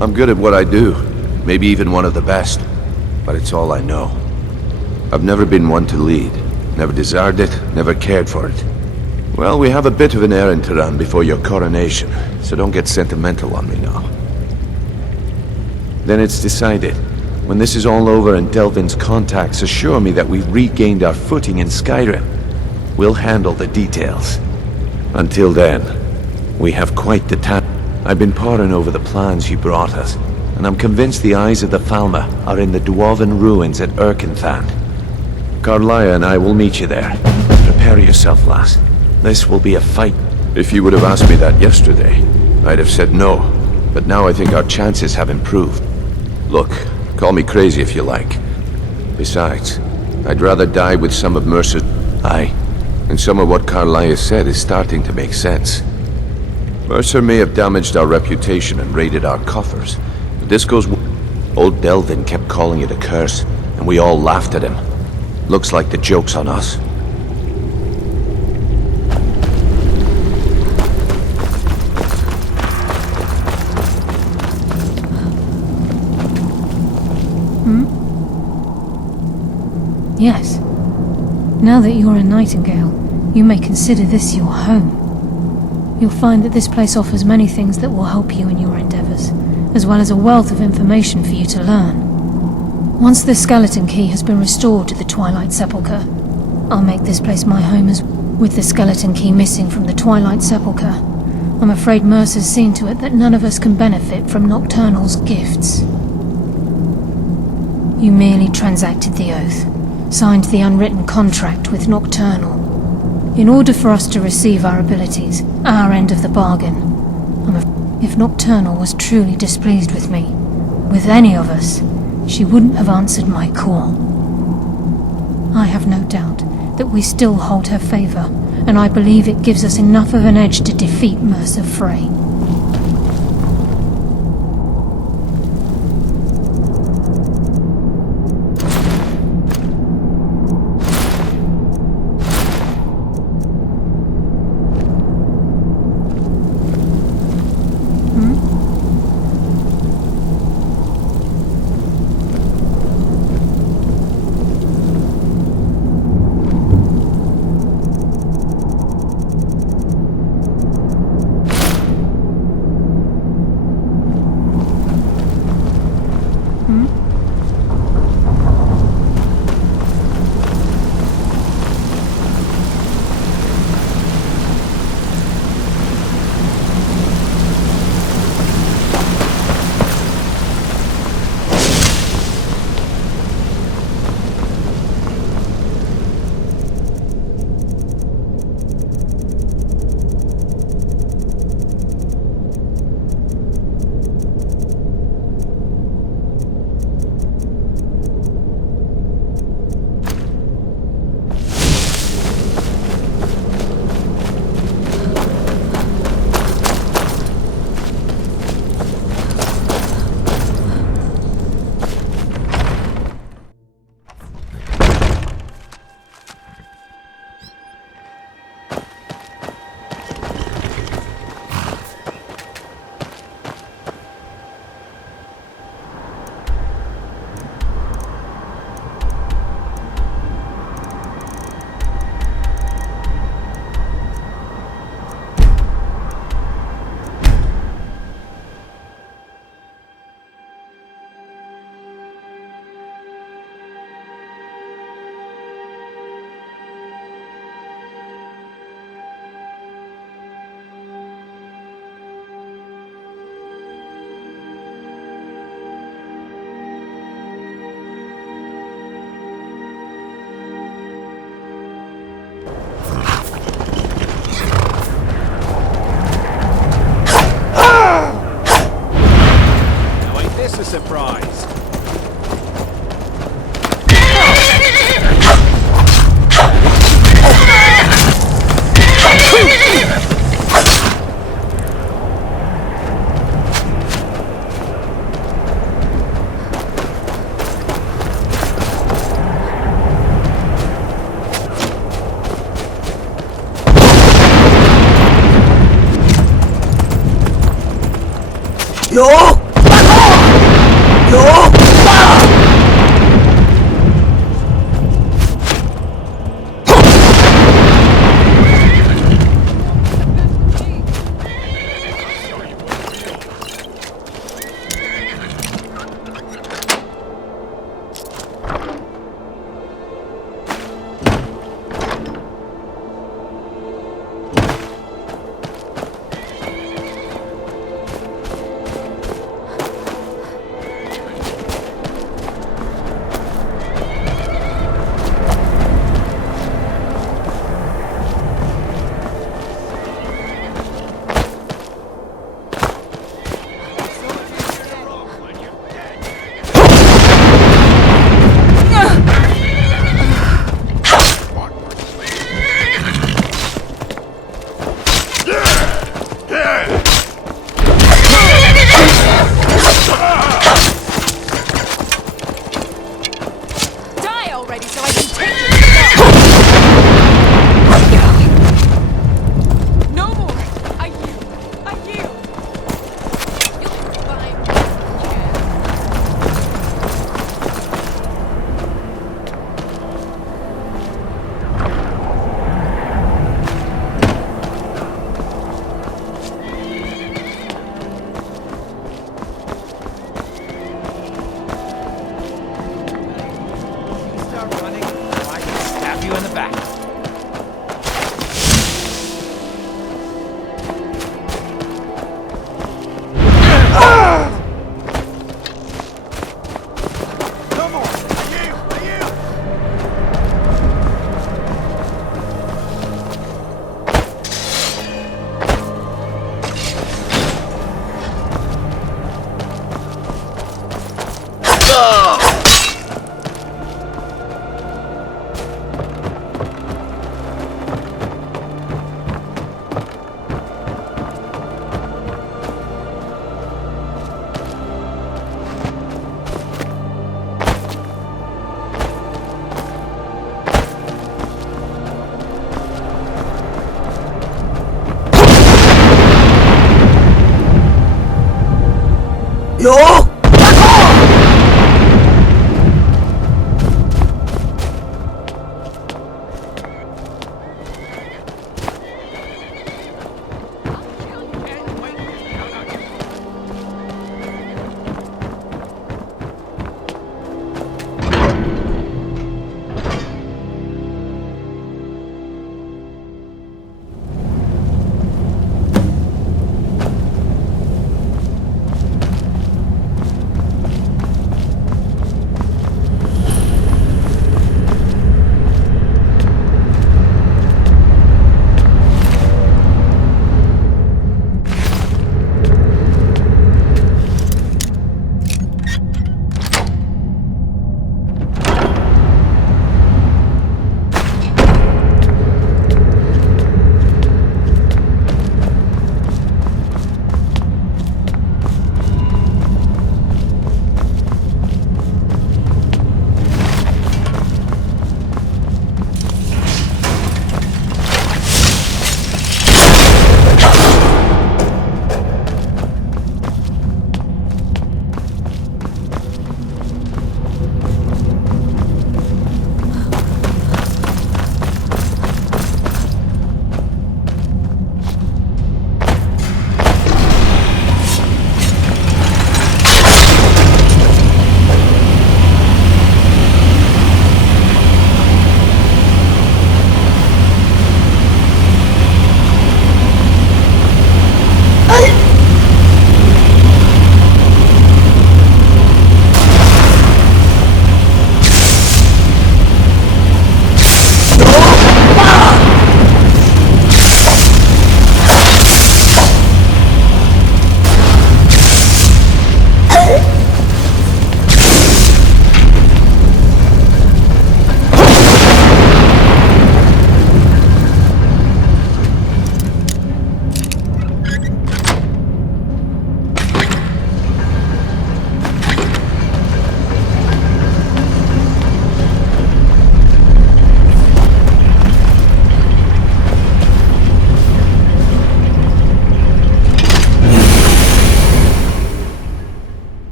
I'm good at what I do, maybe even one of the best, but it's all I know. I've never been one to lead, never desired it, never cared for it. Well, we have a bit of an errand to run before your coronation, so don't get sentimental on me now. Then it's decided. When this is all over and Delvin's contacts assure me that we've regained our footing in Skyrim, we'll handle the details. Until then, we have quite the task. I've been poring over the plans you brought us, and I'm convinced the eyes of the Falmer are in the Dwarven ruins at Erkenthan. Carlia and I will meet you there. Prepare yourself, lass. This will be a fight. If you would have asked me that yesterday, I'd have said no, but now I think our chances have improved. Look, call me crazy if you like. Besides, I'd rather die with some of Mercer's... Aye. And some of what Carlia said is starting to make sense. Mercer may have damaged our reputation and raided our coffers, but this goes... Old Delvin kept calling it a curse, and we all laughed at him. Looks like the joke's on us. Yes. Now that you're a Nightingale, you may consider this your home. You'll find that this place offers many things that will help you in your endeavors, as well as a wealth of information for you to learn. Once the skeleton key has been restored to the Twilight Sepulchre, I'll make this place my home as with the skeleton key missing from the Twilight Sepulchre. I'm afraid Mercer's seen to it that none of us can benefit from Nocturnal's gifts. You merely transacted the oath, signed the unwritten contract with Nocturnal. In order for us to receive our abilities, our end of the bargain, if Nocturnal was truly displeased with me, with any of us, she wouldn't have answered my call. I have no doubt that we still hold her favor, and I believe it gives us enough of an edge to defeat Mercer Frey. Surprise. Yo!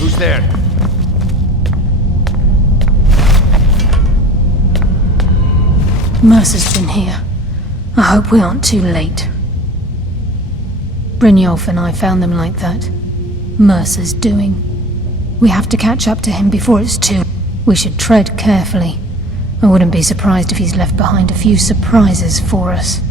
Who's there? Mercer's been here. I hope we aren't too late. Brynjolf and I found them like that. Mercer's doing. We have to catch up to him before it's too... We should tread carefully. I wouldn't be surprised if he's left behind a few surprises for us.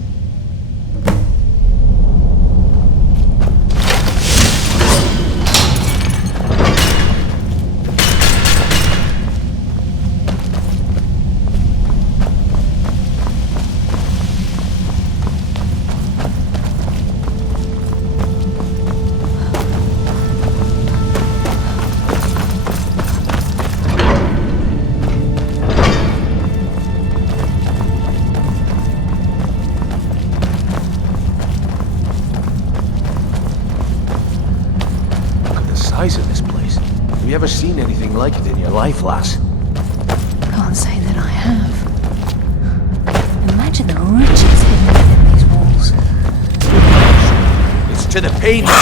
Size of this place. Have you ever seen anything like it in your life, lass? Can't say that I have. Imagine the riches hidden within these walls. It's to the pavement.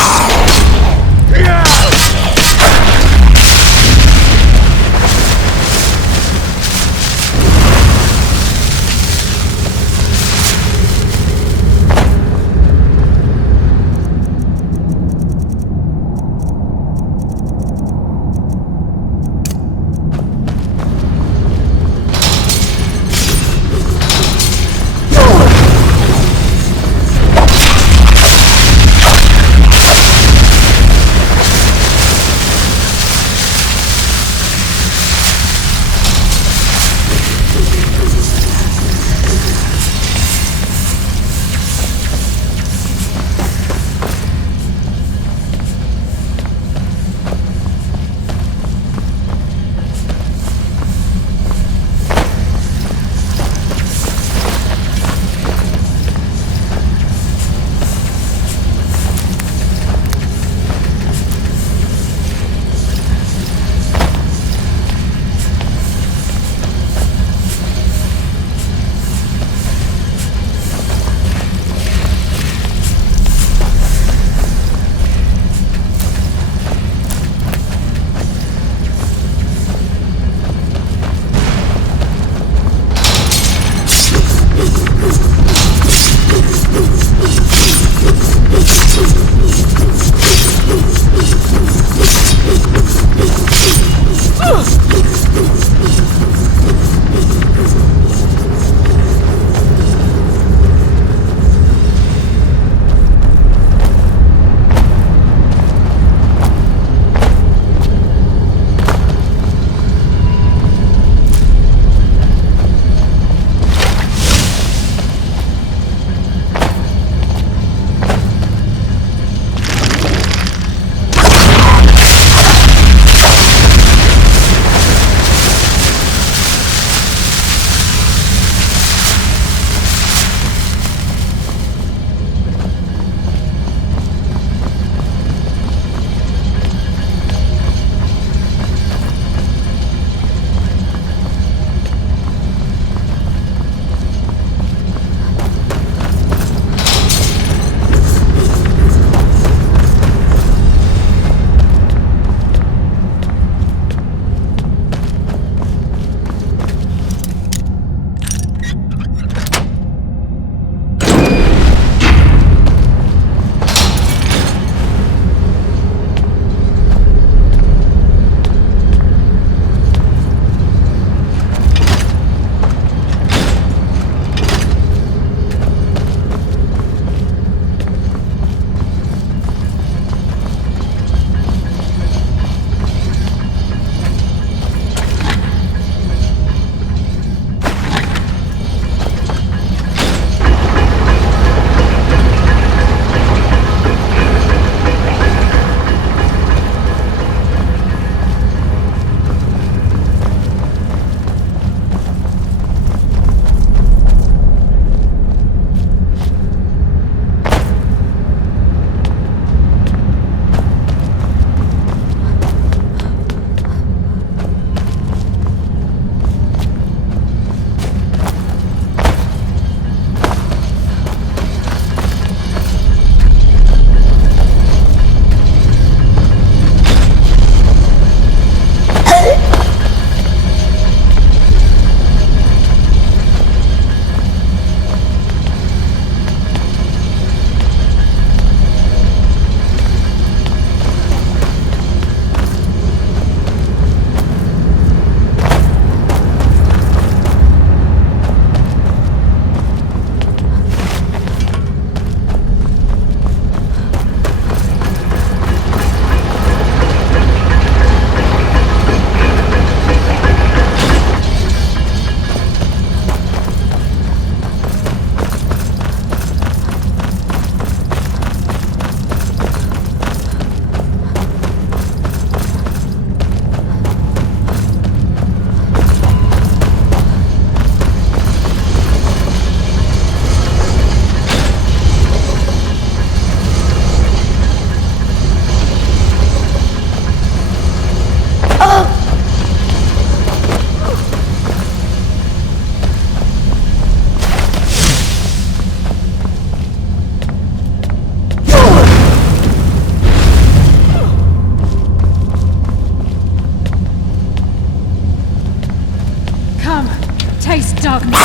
Taste darkness.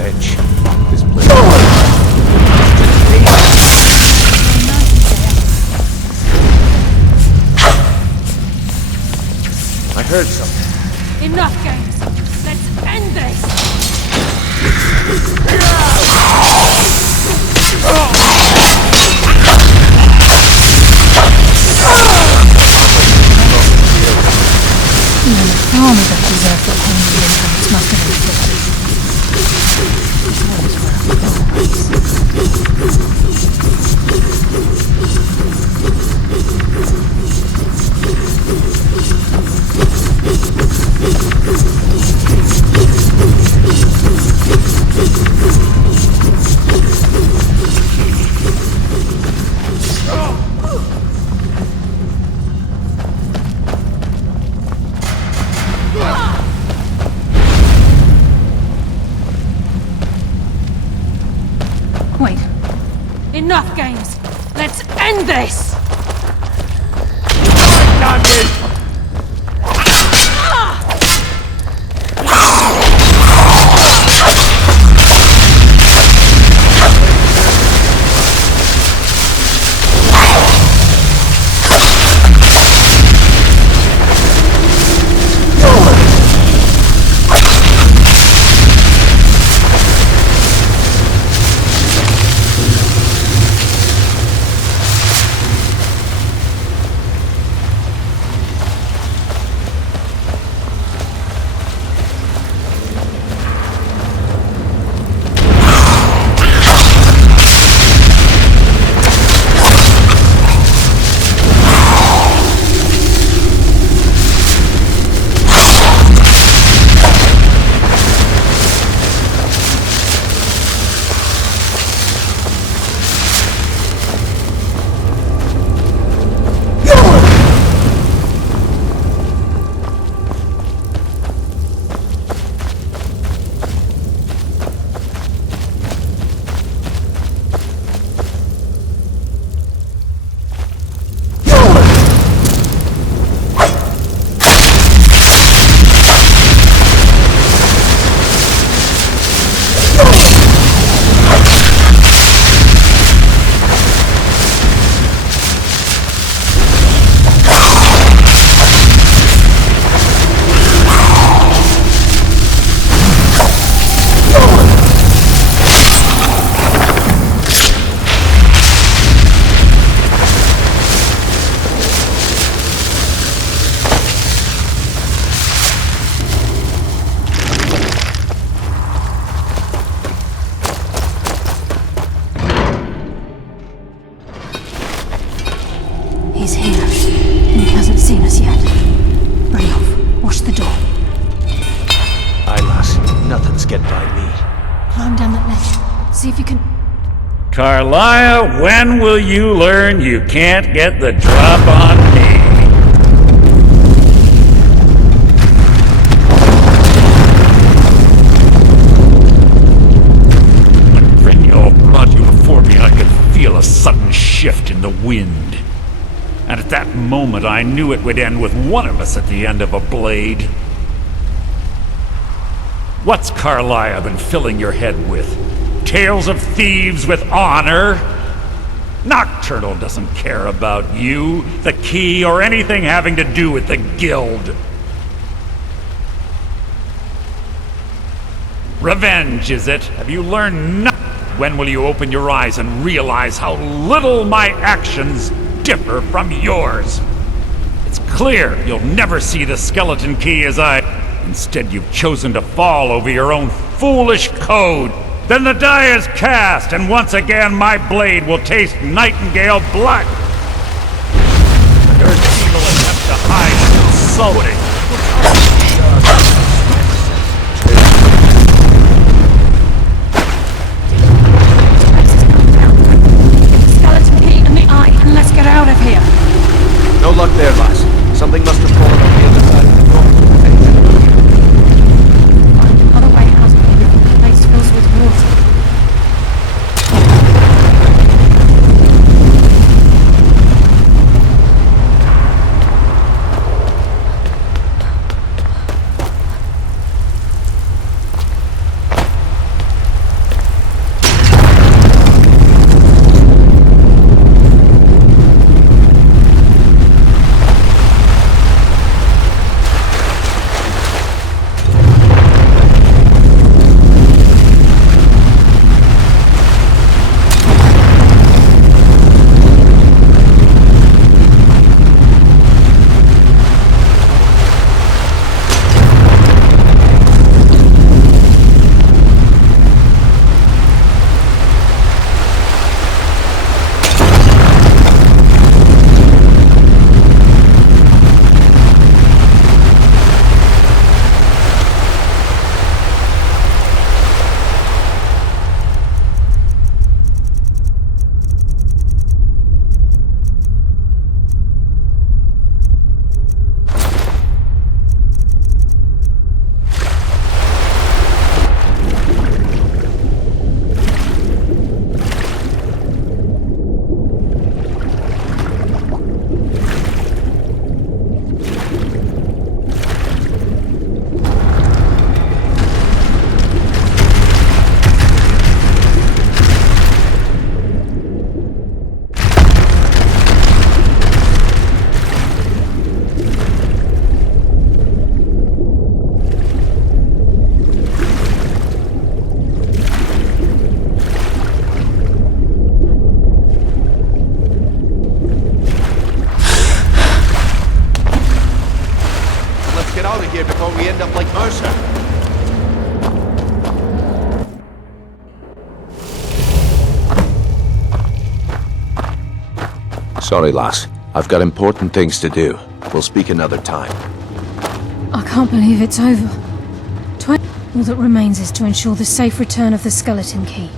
stench. This place... I heard something. Enough games! Let's end this! Even the farmer don't deserve the pain the infants must have inflicted. Wait. Enough games! Let's end this! He's here, and he hasn't seen us yet. Brynjolf, watch the door. Aye, lass. Nothing's getting by me. Climb down that ledge. See if you can... Carlia, when will you learn you can't get the drop on me? When Brynjolf brought you before me, I could feel a sudden shift in the wind. And at that moment, I knew it would end with one of us at the end of a blade. What's Carlia been filling your head with? Tales of thieves with honor? Nocturnal doesn't care about you, the key, or anything having to do with the guild. Revenge, is it? Have you learned nothing? When will you open your eyes and realize how little my actions differ from yours? It's clear you'll never see the skeleton key as I... Instead, you've chosen to fall over your own foolish code. Then the die is cast, and once again my blade will taste nightingale blood. Your evil attempt to hide is insulting. Skeleton key in the eye, and let's get out of here. No luck there, lass. Something must have fallen on the other side of the door. Other way out of here. The place fills with water. Sorry, lass. I've got important things to do. We'll speak another time. I can't believe it's over. All that remains is to ensure the safe return of the skeleton key.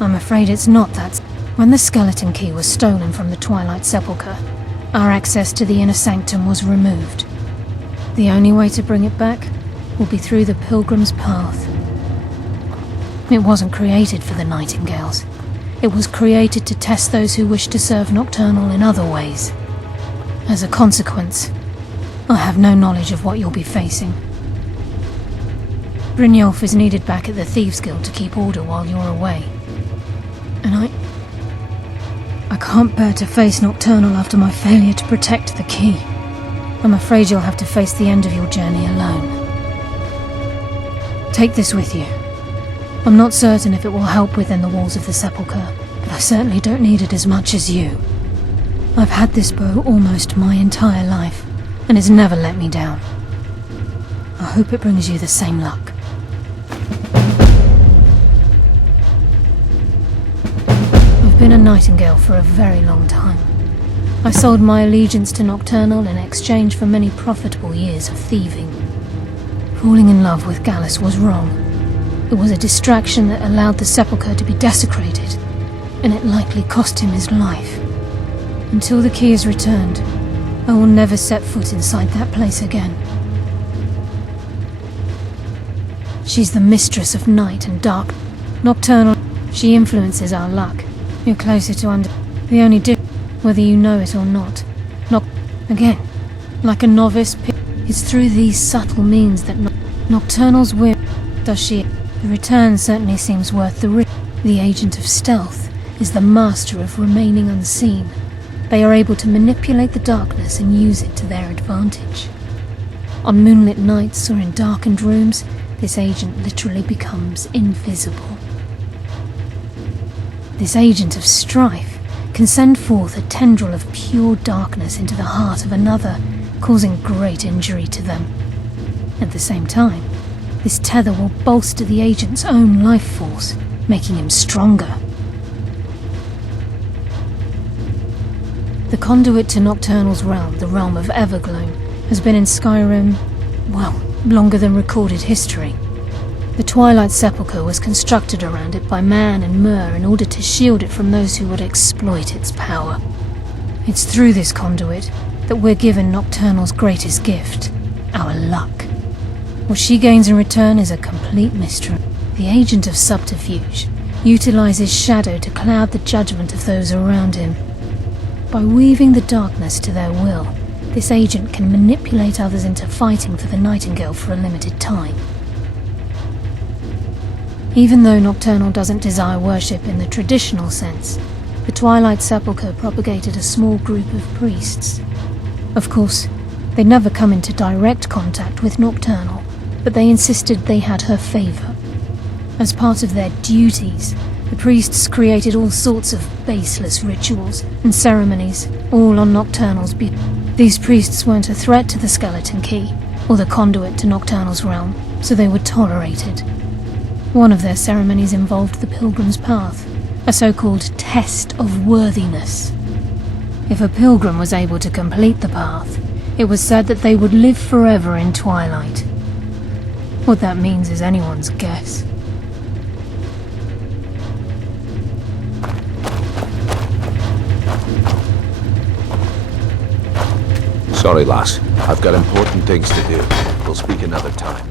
I'm afraid it's not that. When the skeleton key was stolen from the Twilight Sepulchre, our access to the inner sanctum was removed. The only way to bring it back will be through the Pilgrim's Path. It wasn't created for the Nightingales. It was created to test those who wish to serve Nocturnal in other ways. As a consequence, I have no knowledge of what you'll be facing. Brynjolf is needed back at the Thieves' Guild to keep order while you're away. And I can't bear to face Nocturnal after my failure to protect the key. I'm afraid you'll have to face the end of your journey alone. Take this with you. I'm not certain if it will help within the walls of the Sepulchre, but I certainly don't need it as much as you. I've had this bow almost my entire life, and it's never let me down. I hope it brings you the same luck. I've been a Nightingale for a very long time. I sold my allegiance to Nocturnal in exchange for many profitable years of thieving. Falling in love with Gallus was wrong. It was a distraction that allowed the Sepulchre to be desecrated, and it likely cost him his life. Until the key is returned, I will never set foot inside that place again. She's the mistress of night and dark. Nocturnal. She influences our luck. You're closer to the only difference, whether you know it or not. Again, like a novice, it's through these subtle means that Nocturnal's whim. Does she? The return certainly seems worth the risk. The agent of stealth is the master of remaining unseen. They are able to manipulate the darkness and use it to their advantage. On moonlit nights or in darkened rooms, this agent literally becomes invisible. This agent of strife can send forth a tendril of pure darkness into the heart of another, causing great injury to them. At the same time, this tether will bolster the agent's own life force, making him stronger. The conduit to Nocturnal's realm, the realm of Evergloam, has been in Skyrim, well, longer than recorded history. The Twilight Sepulchre was constructed around it by man and Myr in order to shield it from those who would exploit its power. It's through this conduit that we're given Nocturnal's greatest gift, our luck. What she gains in return is a complete mystery. The agent of subterfuge utilizes shadow to cloud the judgment of those around him. By weaving the darkness to their will, this agent can manipulate others into fighting for the Nightingale for a limited time. Even though Nocturnal doesn't desire worship in the traditional sense, the Twilight Sepulchre propagated a small group of priests. Of course, they'd never come into direct contact with Nocturnal, but they insisted they had her favor. As part of their duties, the priests created all sorts of baseless rituals and ceremonies, all on Nocturnal's behalf. These priests weren't a threat to the skeleton key, or the conduit to Nocturnal's realm, so they were tolerated. One of their ceremonies involved the Pilgrim's Path, a so-called test of worthiness. If a pilgrim was able to complete the path, it was said that they would live forever in Twilight. What that means is anyone's guess. Sorry, lass. I've got important things to do. We'll speak another time.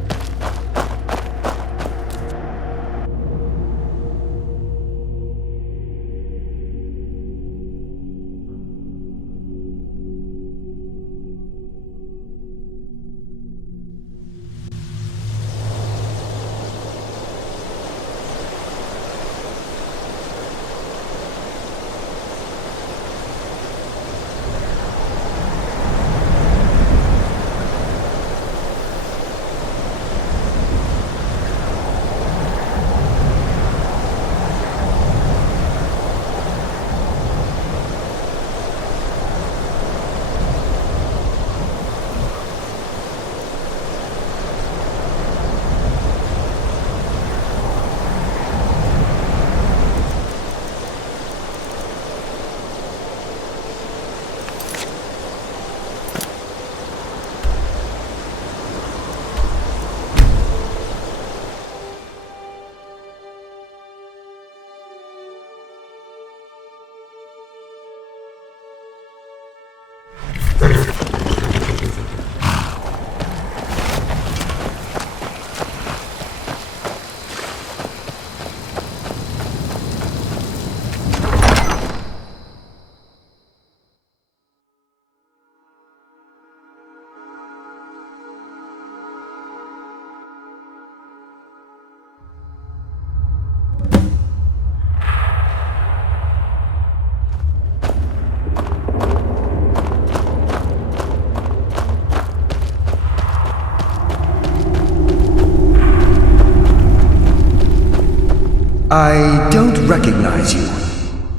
I don't recognize you,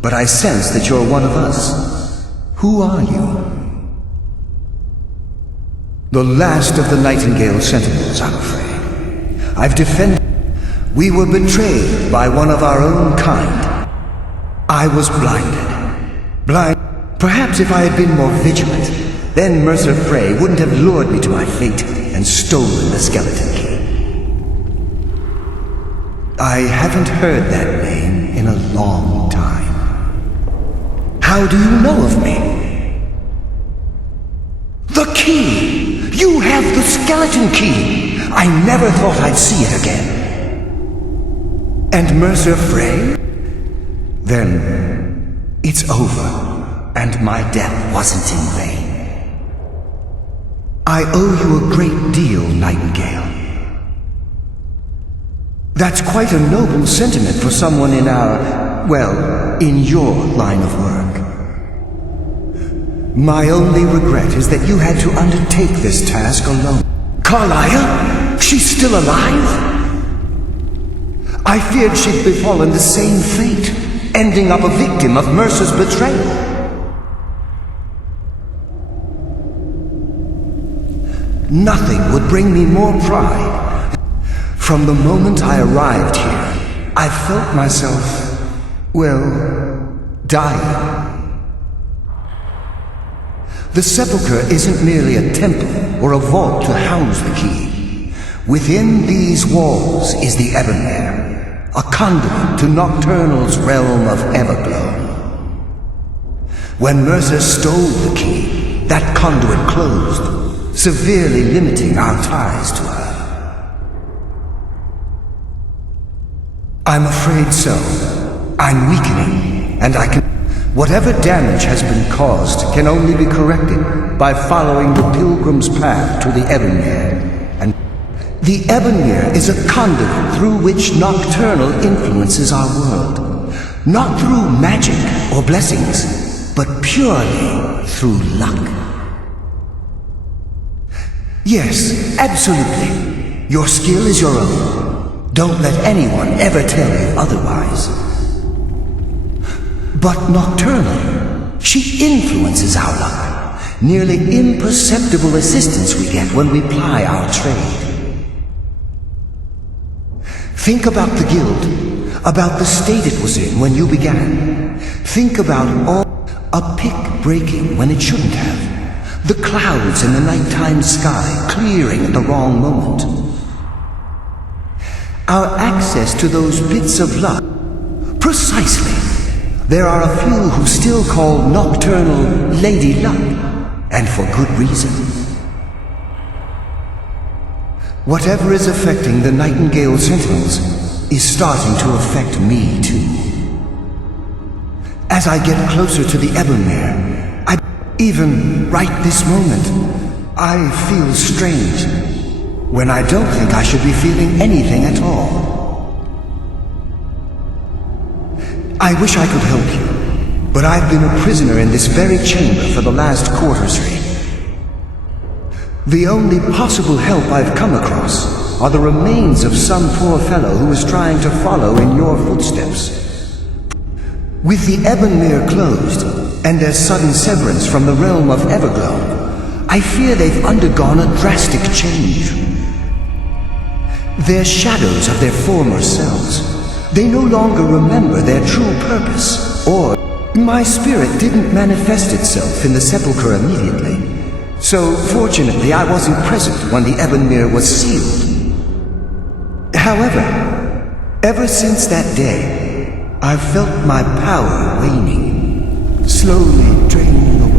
but I sense that you're one of us. Who are you? The last of the Nightingale Sentinels, I'm afraid. I've defended... We were betrayed by one of our own kind. I was blinded. Perhaps if I had been more vigilant, then Mercer Frey wouldn't have lured me to my fate and stolen the skeleton key. I haven't heard that name in a long time. How do you know of me? The key! You have the skeleton key! I never thought I'd see it again. And Mercer Frey? Then it's over, and my death wasn't in vain. I owe you a great deal, Nightingale. That's quite a noble sentiment for someone in our, well, in your line of work. My only regret is that you had to undertake this task alone. Carlia? She's still alive? I feared she'd befallen the same fate, ending up a victim of Mercer's betrayal. Nothing would bring me more pride. From the moment I arrived here, I felt myself, well, dying. The sepulchre isn't merely a temple or a vault to house the key. Within these walls is the Ebonmere, a conduit to Nocturnal's realm of Everglow. When Mercer stole the key, that conduit closed, severely limiting our ties to her. I'm afraid so. I'm weakening, and I can... Whatever damage has been caused can only be corrected by following the pilgrim's path to the Ebonmere. And the Ebonmere is a conduit through which Nocturnal influences our world. Not through magic or blessings, but purely through luck. Yes, absolutely. Your skill is your own. Don't let anyone ever tell you otherwise. But Nocturnal, she influences our luck. Nearly imperceptible assistance we get when we ply our trade. Think about the guild, about the state it was in when you began. Think about all... A pick breaking when it shouldn't have. The clouds in the nighttime sky clearing at the wrong moment. Our access to those bits of luck. Precisely. There are a few who still call Nocturnal Lady Luck, and for good reason. Whatever is affecting the Nightingale Sentinels is starting to affect me too. As I get closer to the Ebonmere, even right this moment, I feel strange. When I don't think I should be feeling anything at all. I wish I could help you, but I've been a prisoner in this very chamber for the last quartersary. The only possible help I've come across are the remains of some poor fellow who is trying to follow in your footsteps. With the Ebonmere closed, and their sudden severance from the realm of Everglow, I fear they've undergone a drastic change. They're shadows of their former selves. They no longer remember their true purpose, or my spirit didn't manifest itself in the sepulchre immediately. So, fortunately, I wasn't present when the Ebonmere was sealed. However, ever since that day, I've felt my power waning, slowly draining away.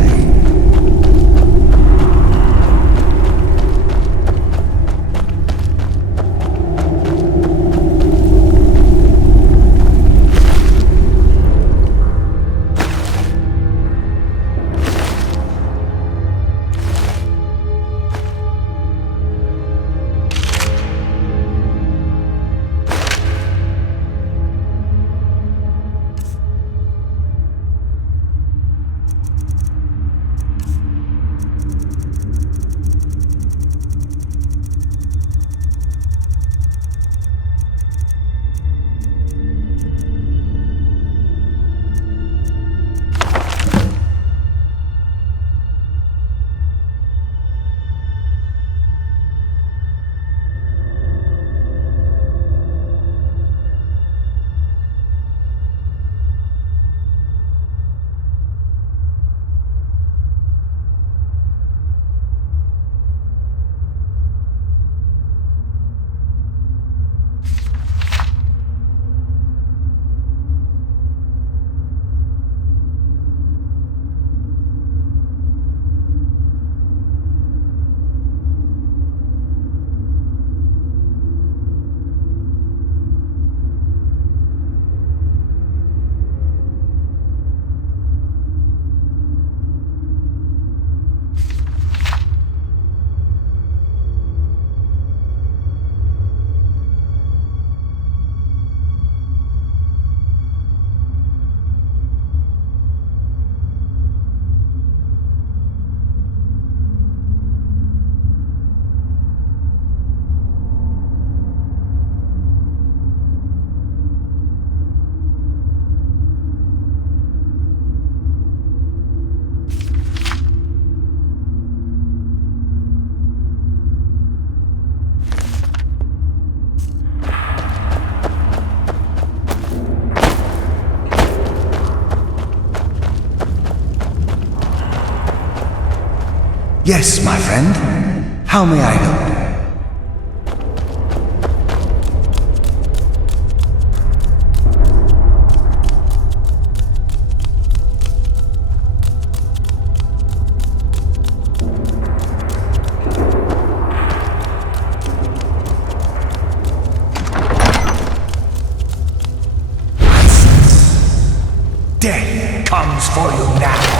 Yes, my friend. How may I help? Death comes for you now.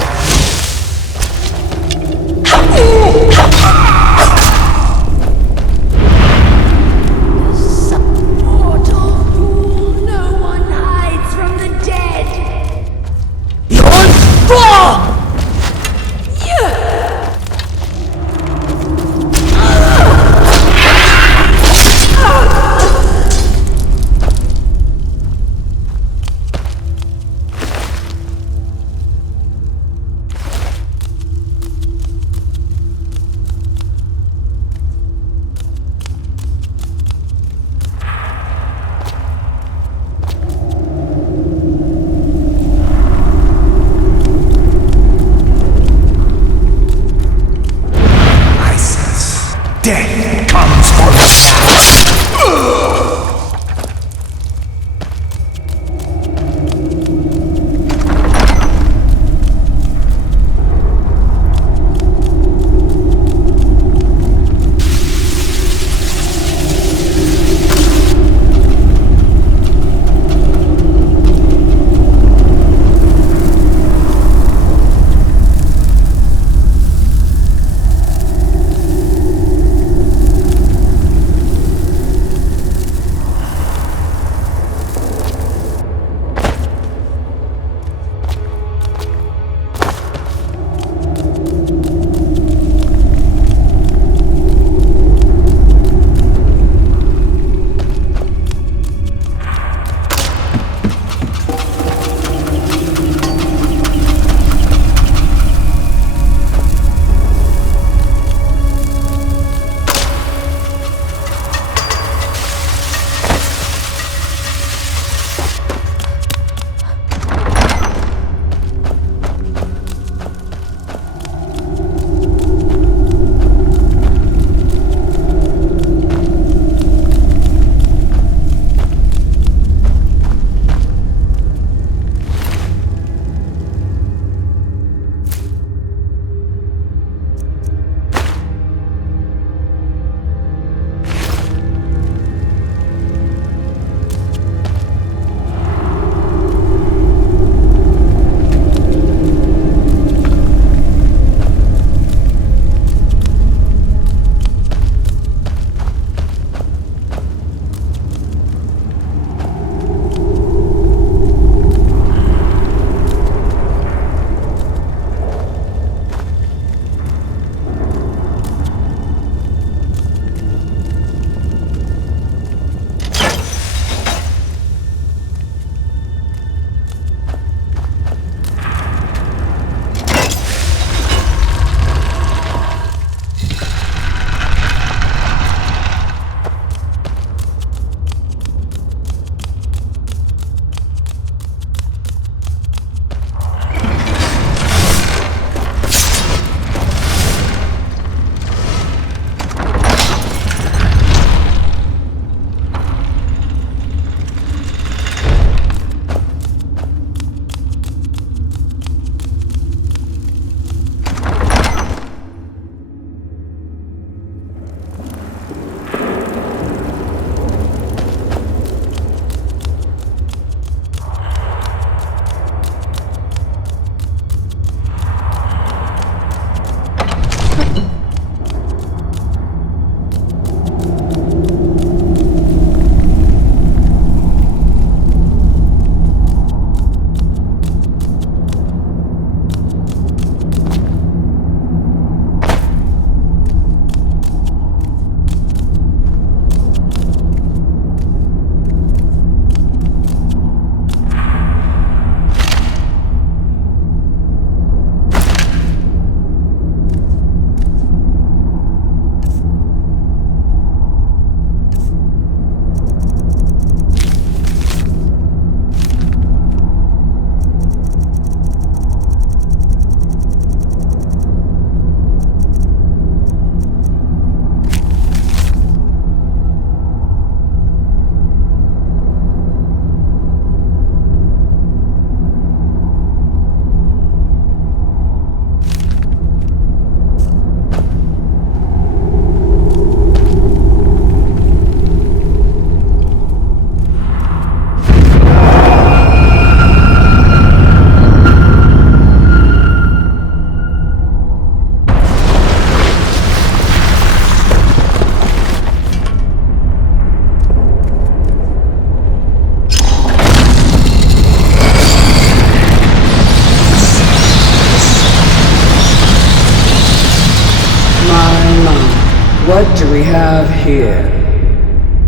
have here.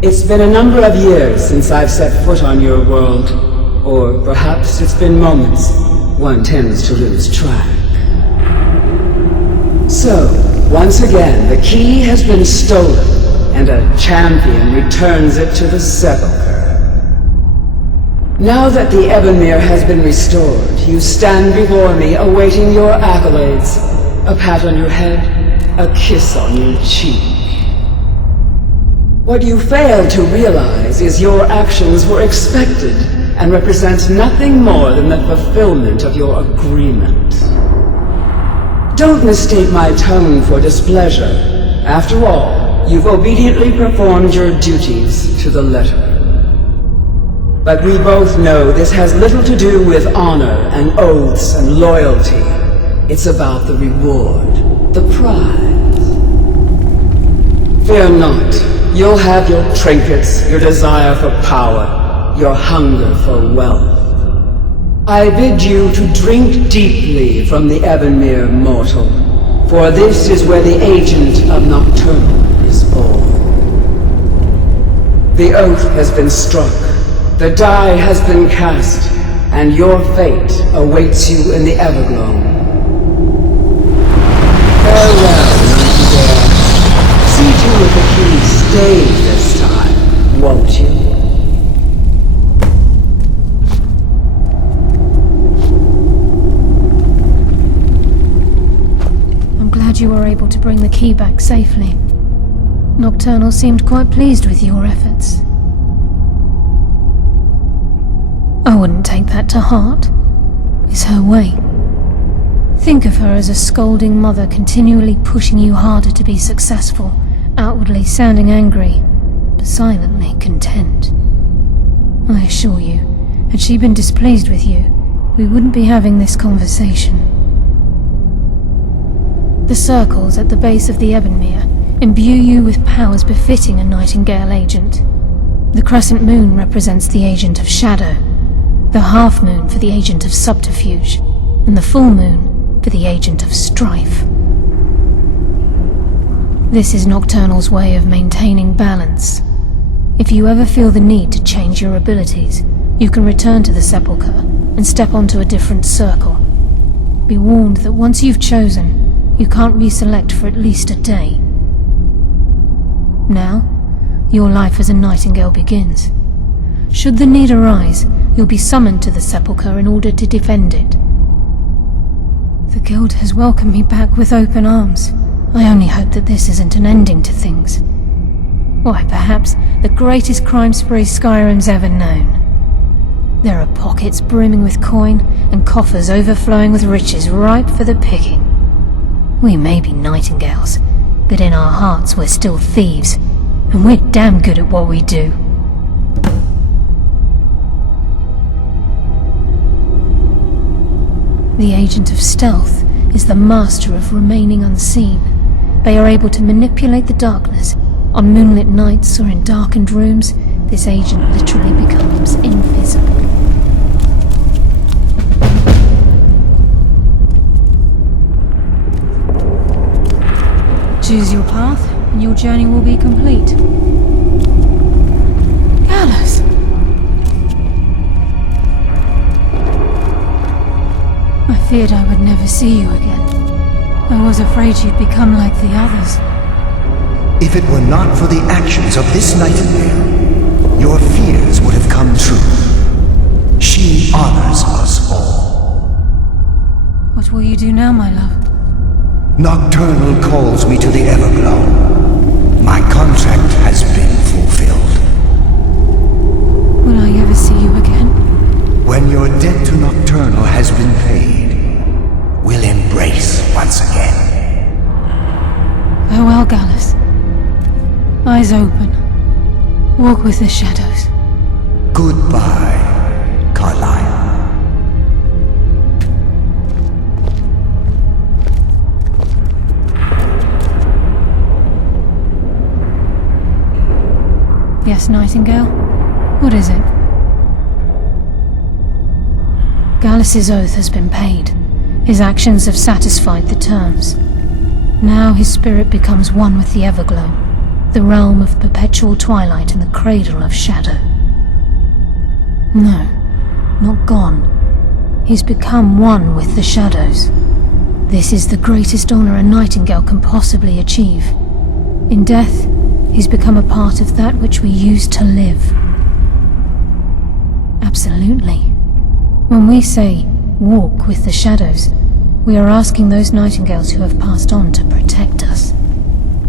It's been a number of years since I've set foot on your world, or perhaps it's been moments. One tends to lose track. So, once again, the key has been stolen, and a champion returns it to the sepulchre. Now that the Ebonmere has been restored, you stand before me awaiting your accolades. A pat on your head, a kiss on your cheek. What you fail to realize is your actions were expected and represent nothing more than the fulfillment of your agreement. Don't mistake my tone for displeasure. After all, you've obediently performed your duties to the letter. But we both know this has little to do with honor and oaths and loyalty. It's about the reward, the prize. Fear not. You'll have your trinkets, your desire for power, your hunger for wealth. I bid you to drink deeply from the Ebonmere mortal, for this is where the agent of Nocturnal is born. The oath has been struck, the die has been cast, and your fate awaits you in the Everglow. Farewell, Nightingale. See to it the key stays this time, won't you? I'm glad you were able to bring the key back safely. Nocturnal seemed quite pleased with your efforts. I wouldn't take that to heart. It's her way. Think of her as a scolding mother continually pushing you harder to be successful, outwardly sounding angry, but silently content. I assure you, had she been displeased with you, we wouldn't be having this conversation. The circles at the base of the Ebonmere imbue you with powers befitting a Nightingale agent. The crescent moon represents the agent of shadow, the half moon for the agent of subterfuge, and the full moon for the agent of strife. This is Nocturnal's way of maintaining balance. If you ever feel the need to change your abilities, you can return to the sepulchre and step onto a different circle. Be warned that once you've chosen, you can't reselect for at least a day. Now, your life as a Nightingale begins. Should the need arise, you'll be summoned to the sepulchre in order to defend it. The Guild has welcomed me back with open arms. I only hope that this isn't an ending to things. Why, perhaps the greatest crime spree Skyrim's ever known. There are pockets brimming with coin and coffers overflowing with riches ripe for the picking. We may be Nightingales, but in our hearts we're still thieves, and we're damn good at what we do. The Agent of Stealth is the master of remaining unseen. They are able to manipulate the darkness. On moonlit nights or in darkened rooms, this agent literally becomes invisible. Choose your path, and your journey will be complete. Gallus! I feared I would never see you again. I was afraid you'd become like the others. If it were not for the actions of this Nightingale, your fears would have come true. She honors us all. What will you do now, my love? Nocturnal calls me to the Everglow. My contract has been fulfilled. Will I ever see you again? When your debt to Nocturnal has been paid, we'll embrace once again. Farewell, Gallus. Eyes open. Walk with the shadows. Goodbye, Carlyle. Yes, Nightingale? What is it? Gallus's oath has been paid. His actions have satisfied the terms. Now his spirit becomes one with the Everglow. The realm of perpetual twilight and the cradle of shadow. No, not gone. He's become one with the shadows. This is the greatest honor a nightingale can possibly achieve. In death, he's become a part of that which we used to live. Absolutely. When we say, walk with the shadows, we are asking those nightingales who have passed on to protect us.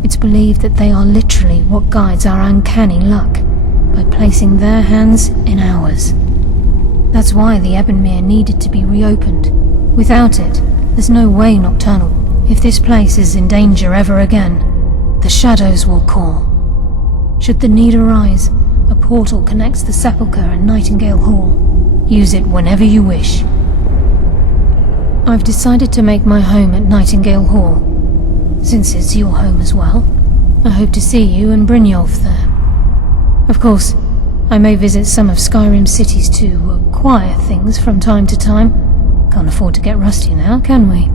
It's believed that they are literally what guides our uncanny luck, by placing their hands in ours. That's why the Ebonmere needed to be reopened. Without it, there's no way Nocturnal. If this place is in danger ever again, the shadows will call. Should the need arise, a portal connects the Sepulchre and Nightingale Hall. Use it whenever you wish. I've decided to make my home at Nightingale Hall. Since it's your home as well, I hope to see you and Brynjolf there. Of course, I may visit some of Skyrim's cities to acquire things from time to time. Can't afford to get rusty now, can we?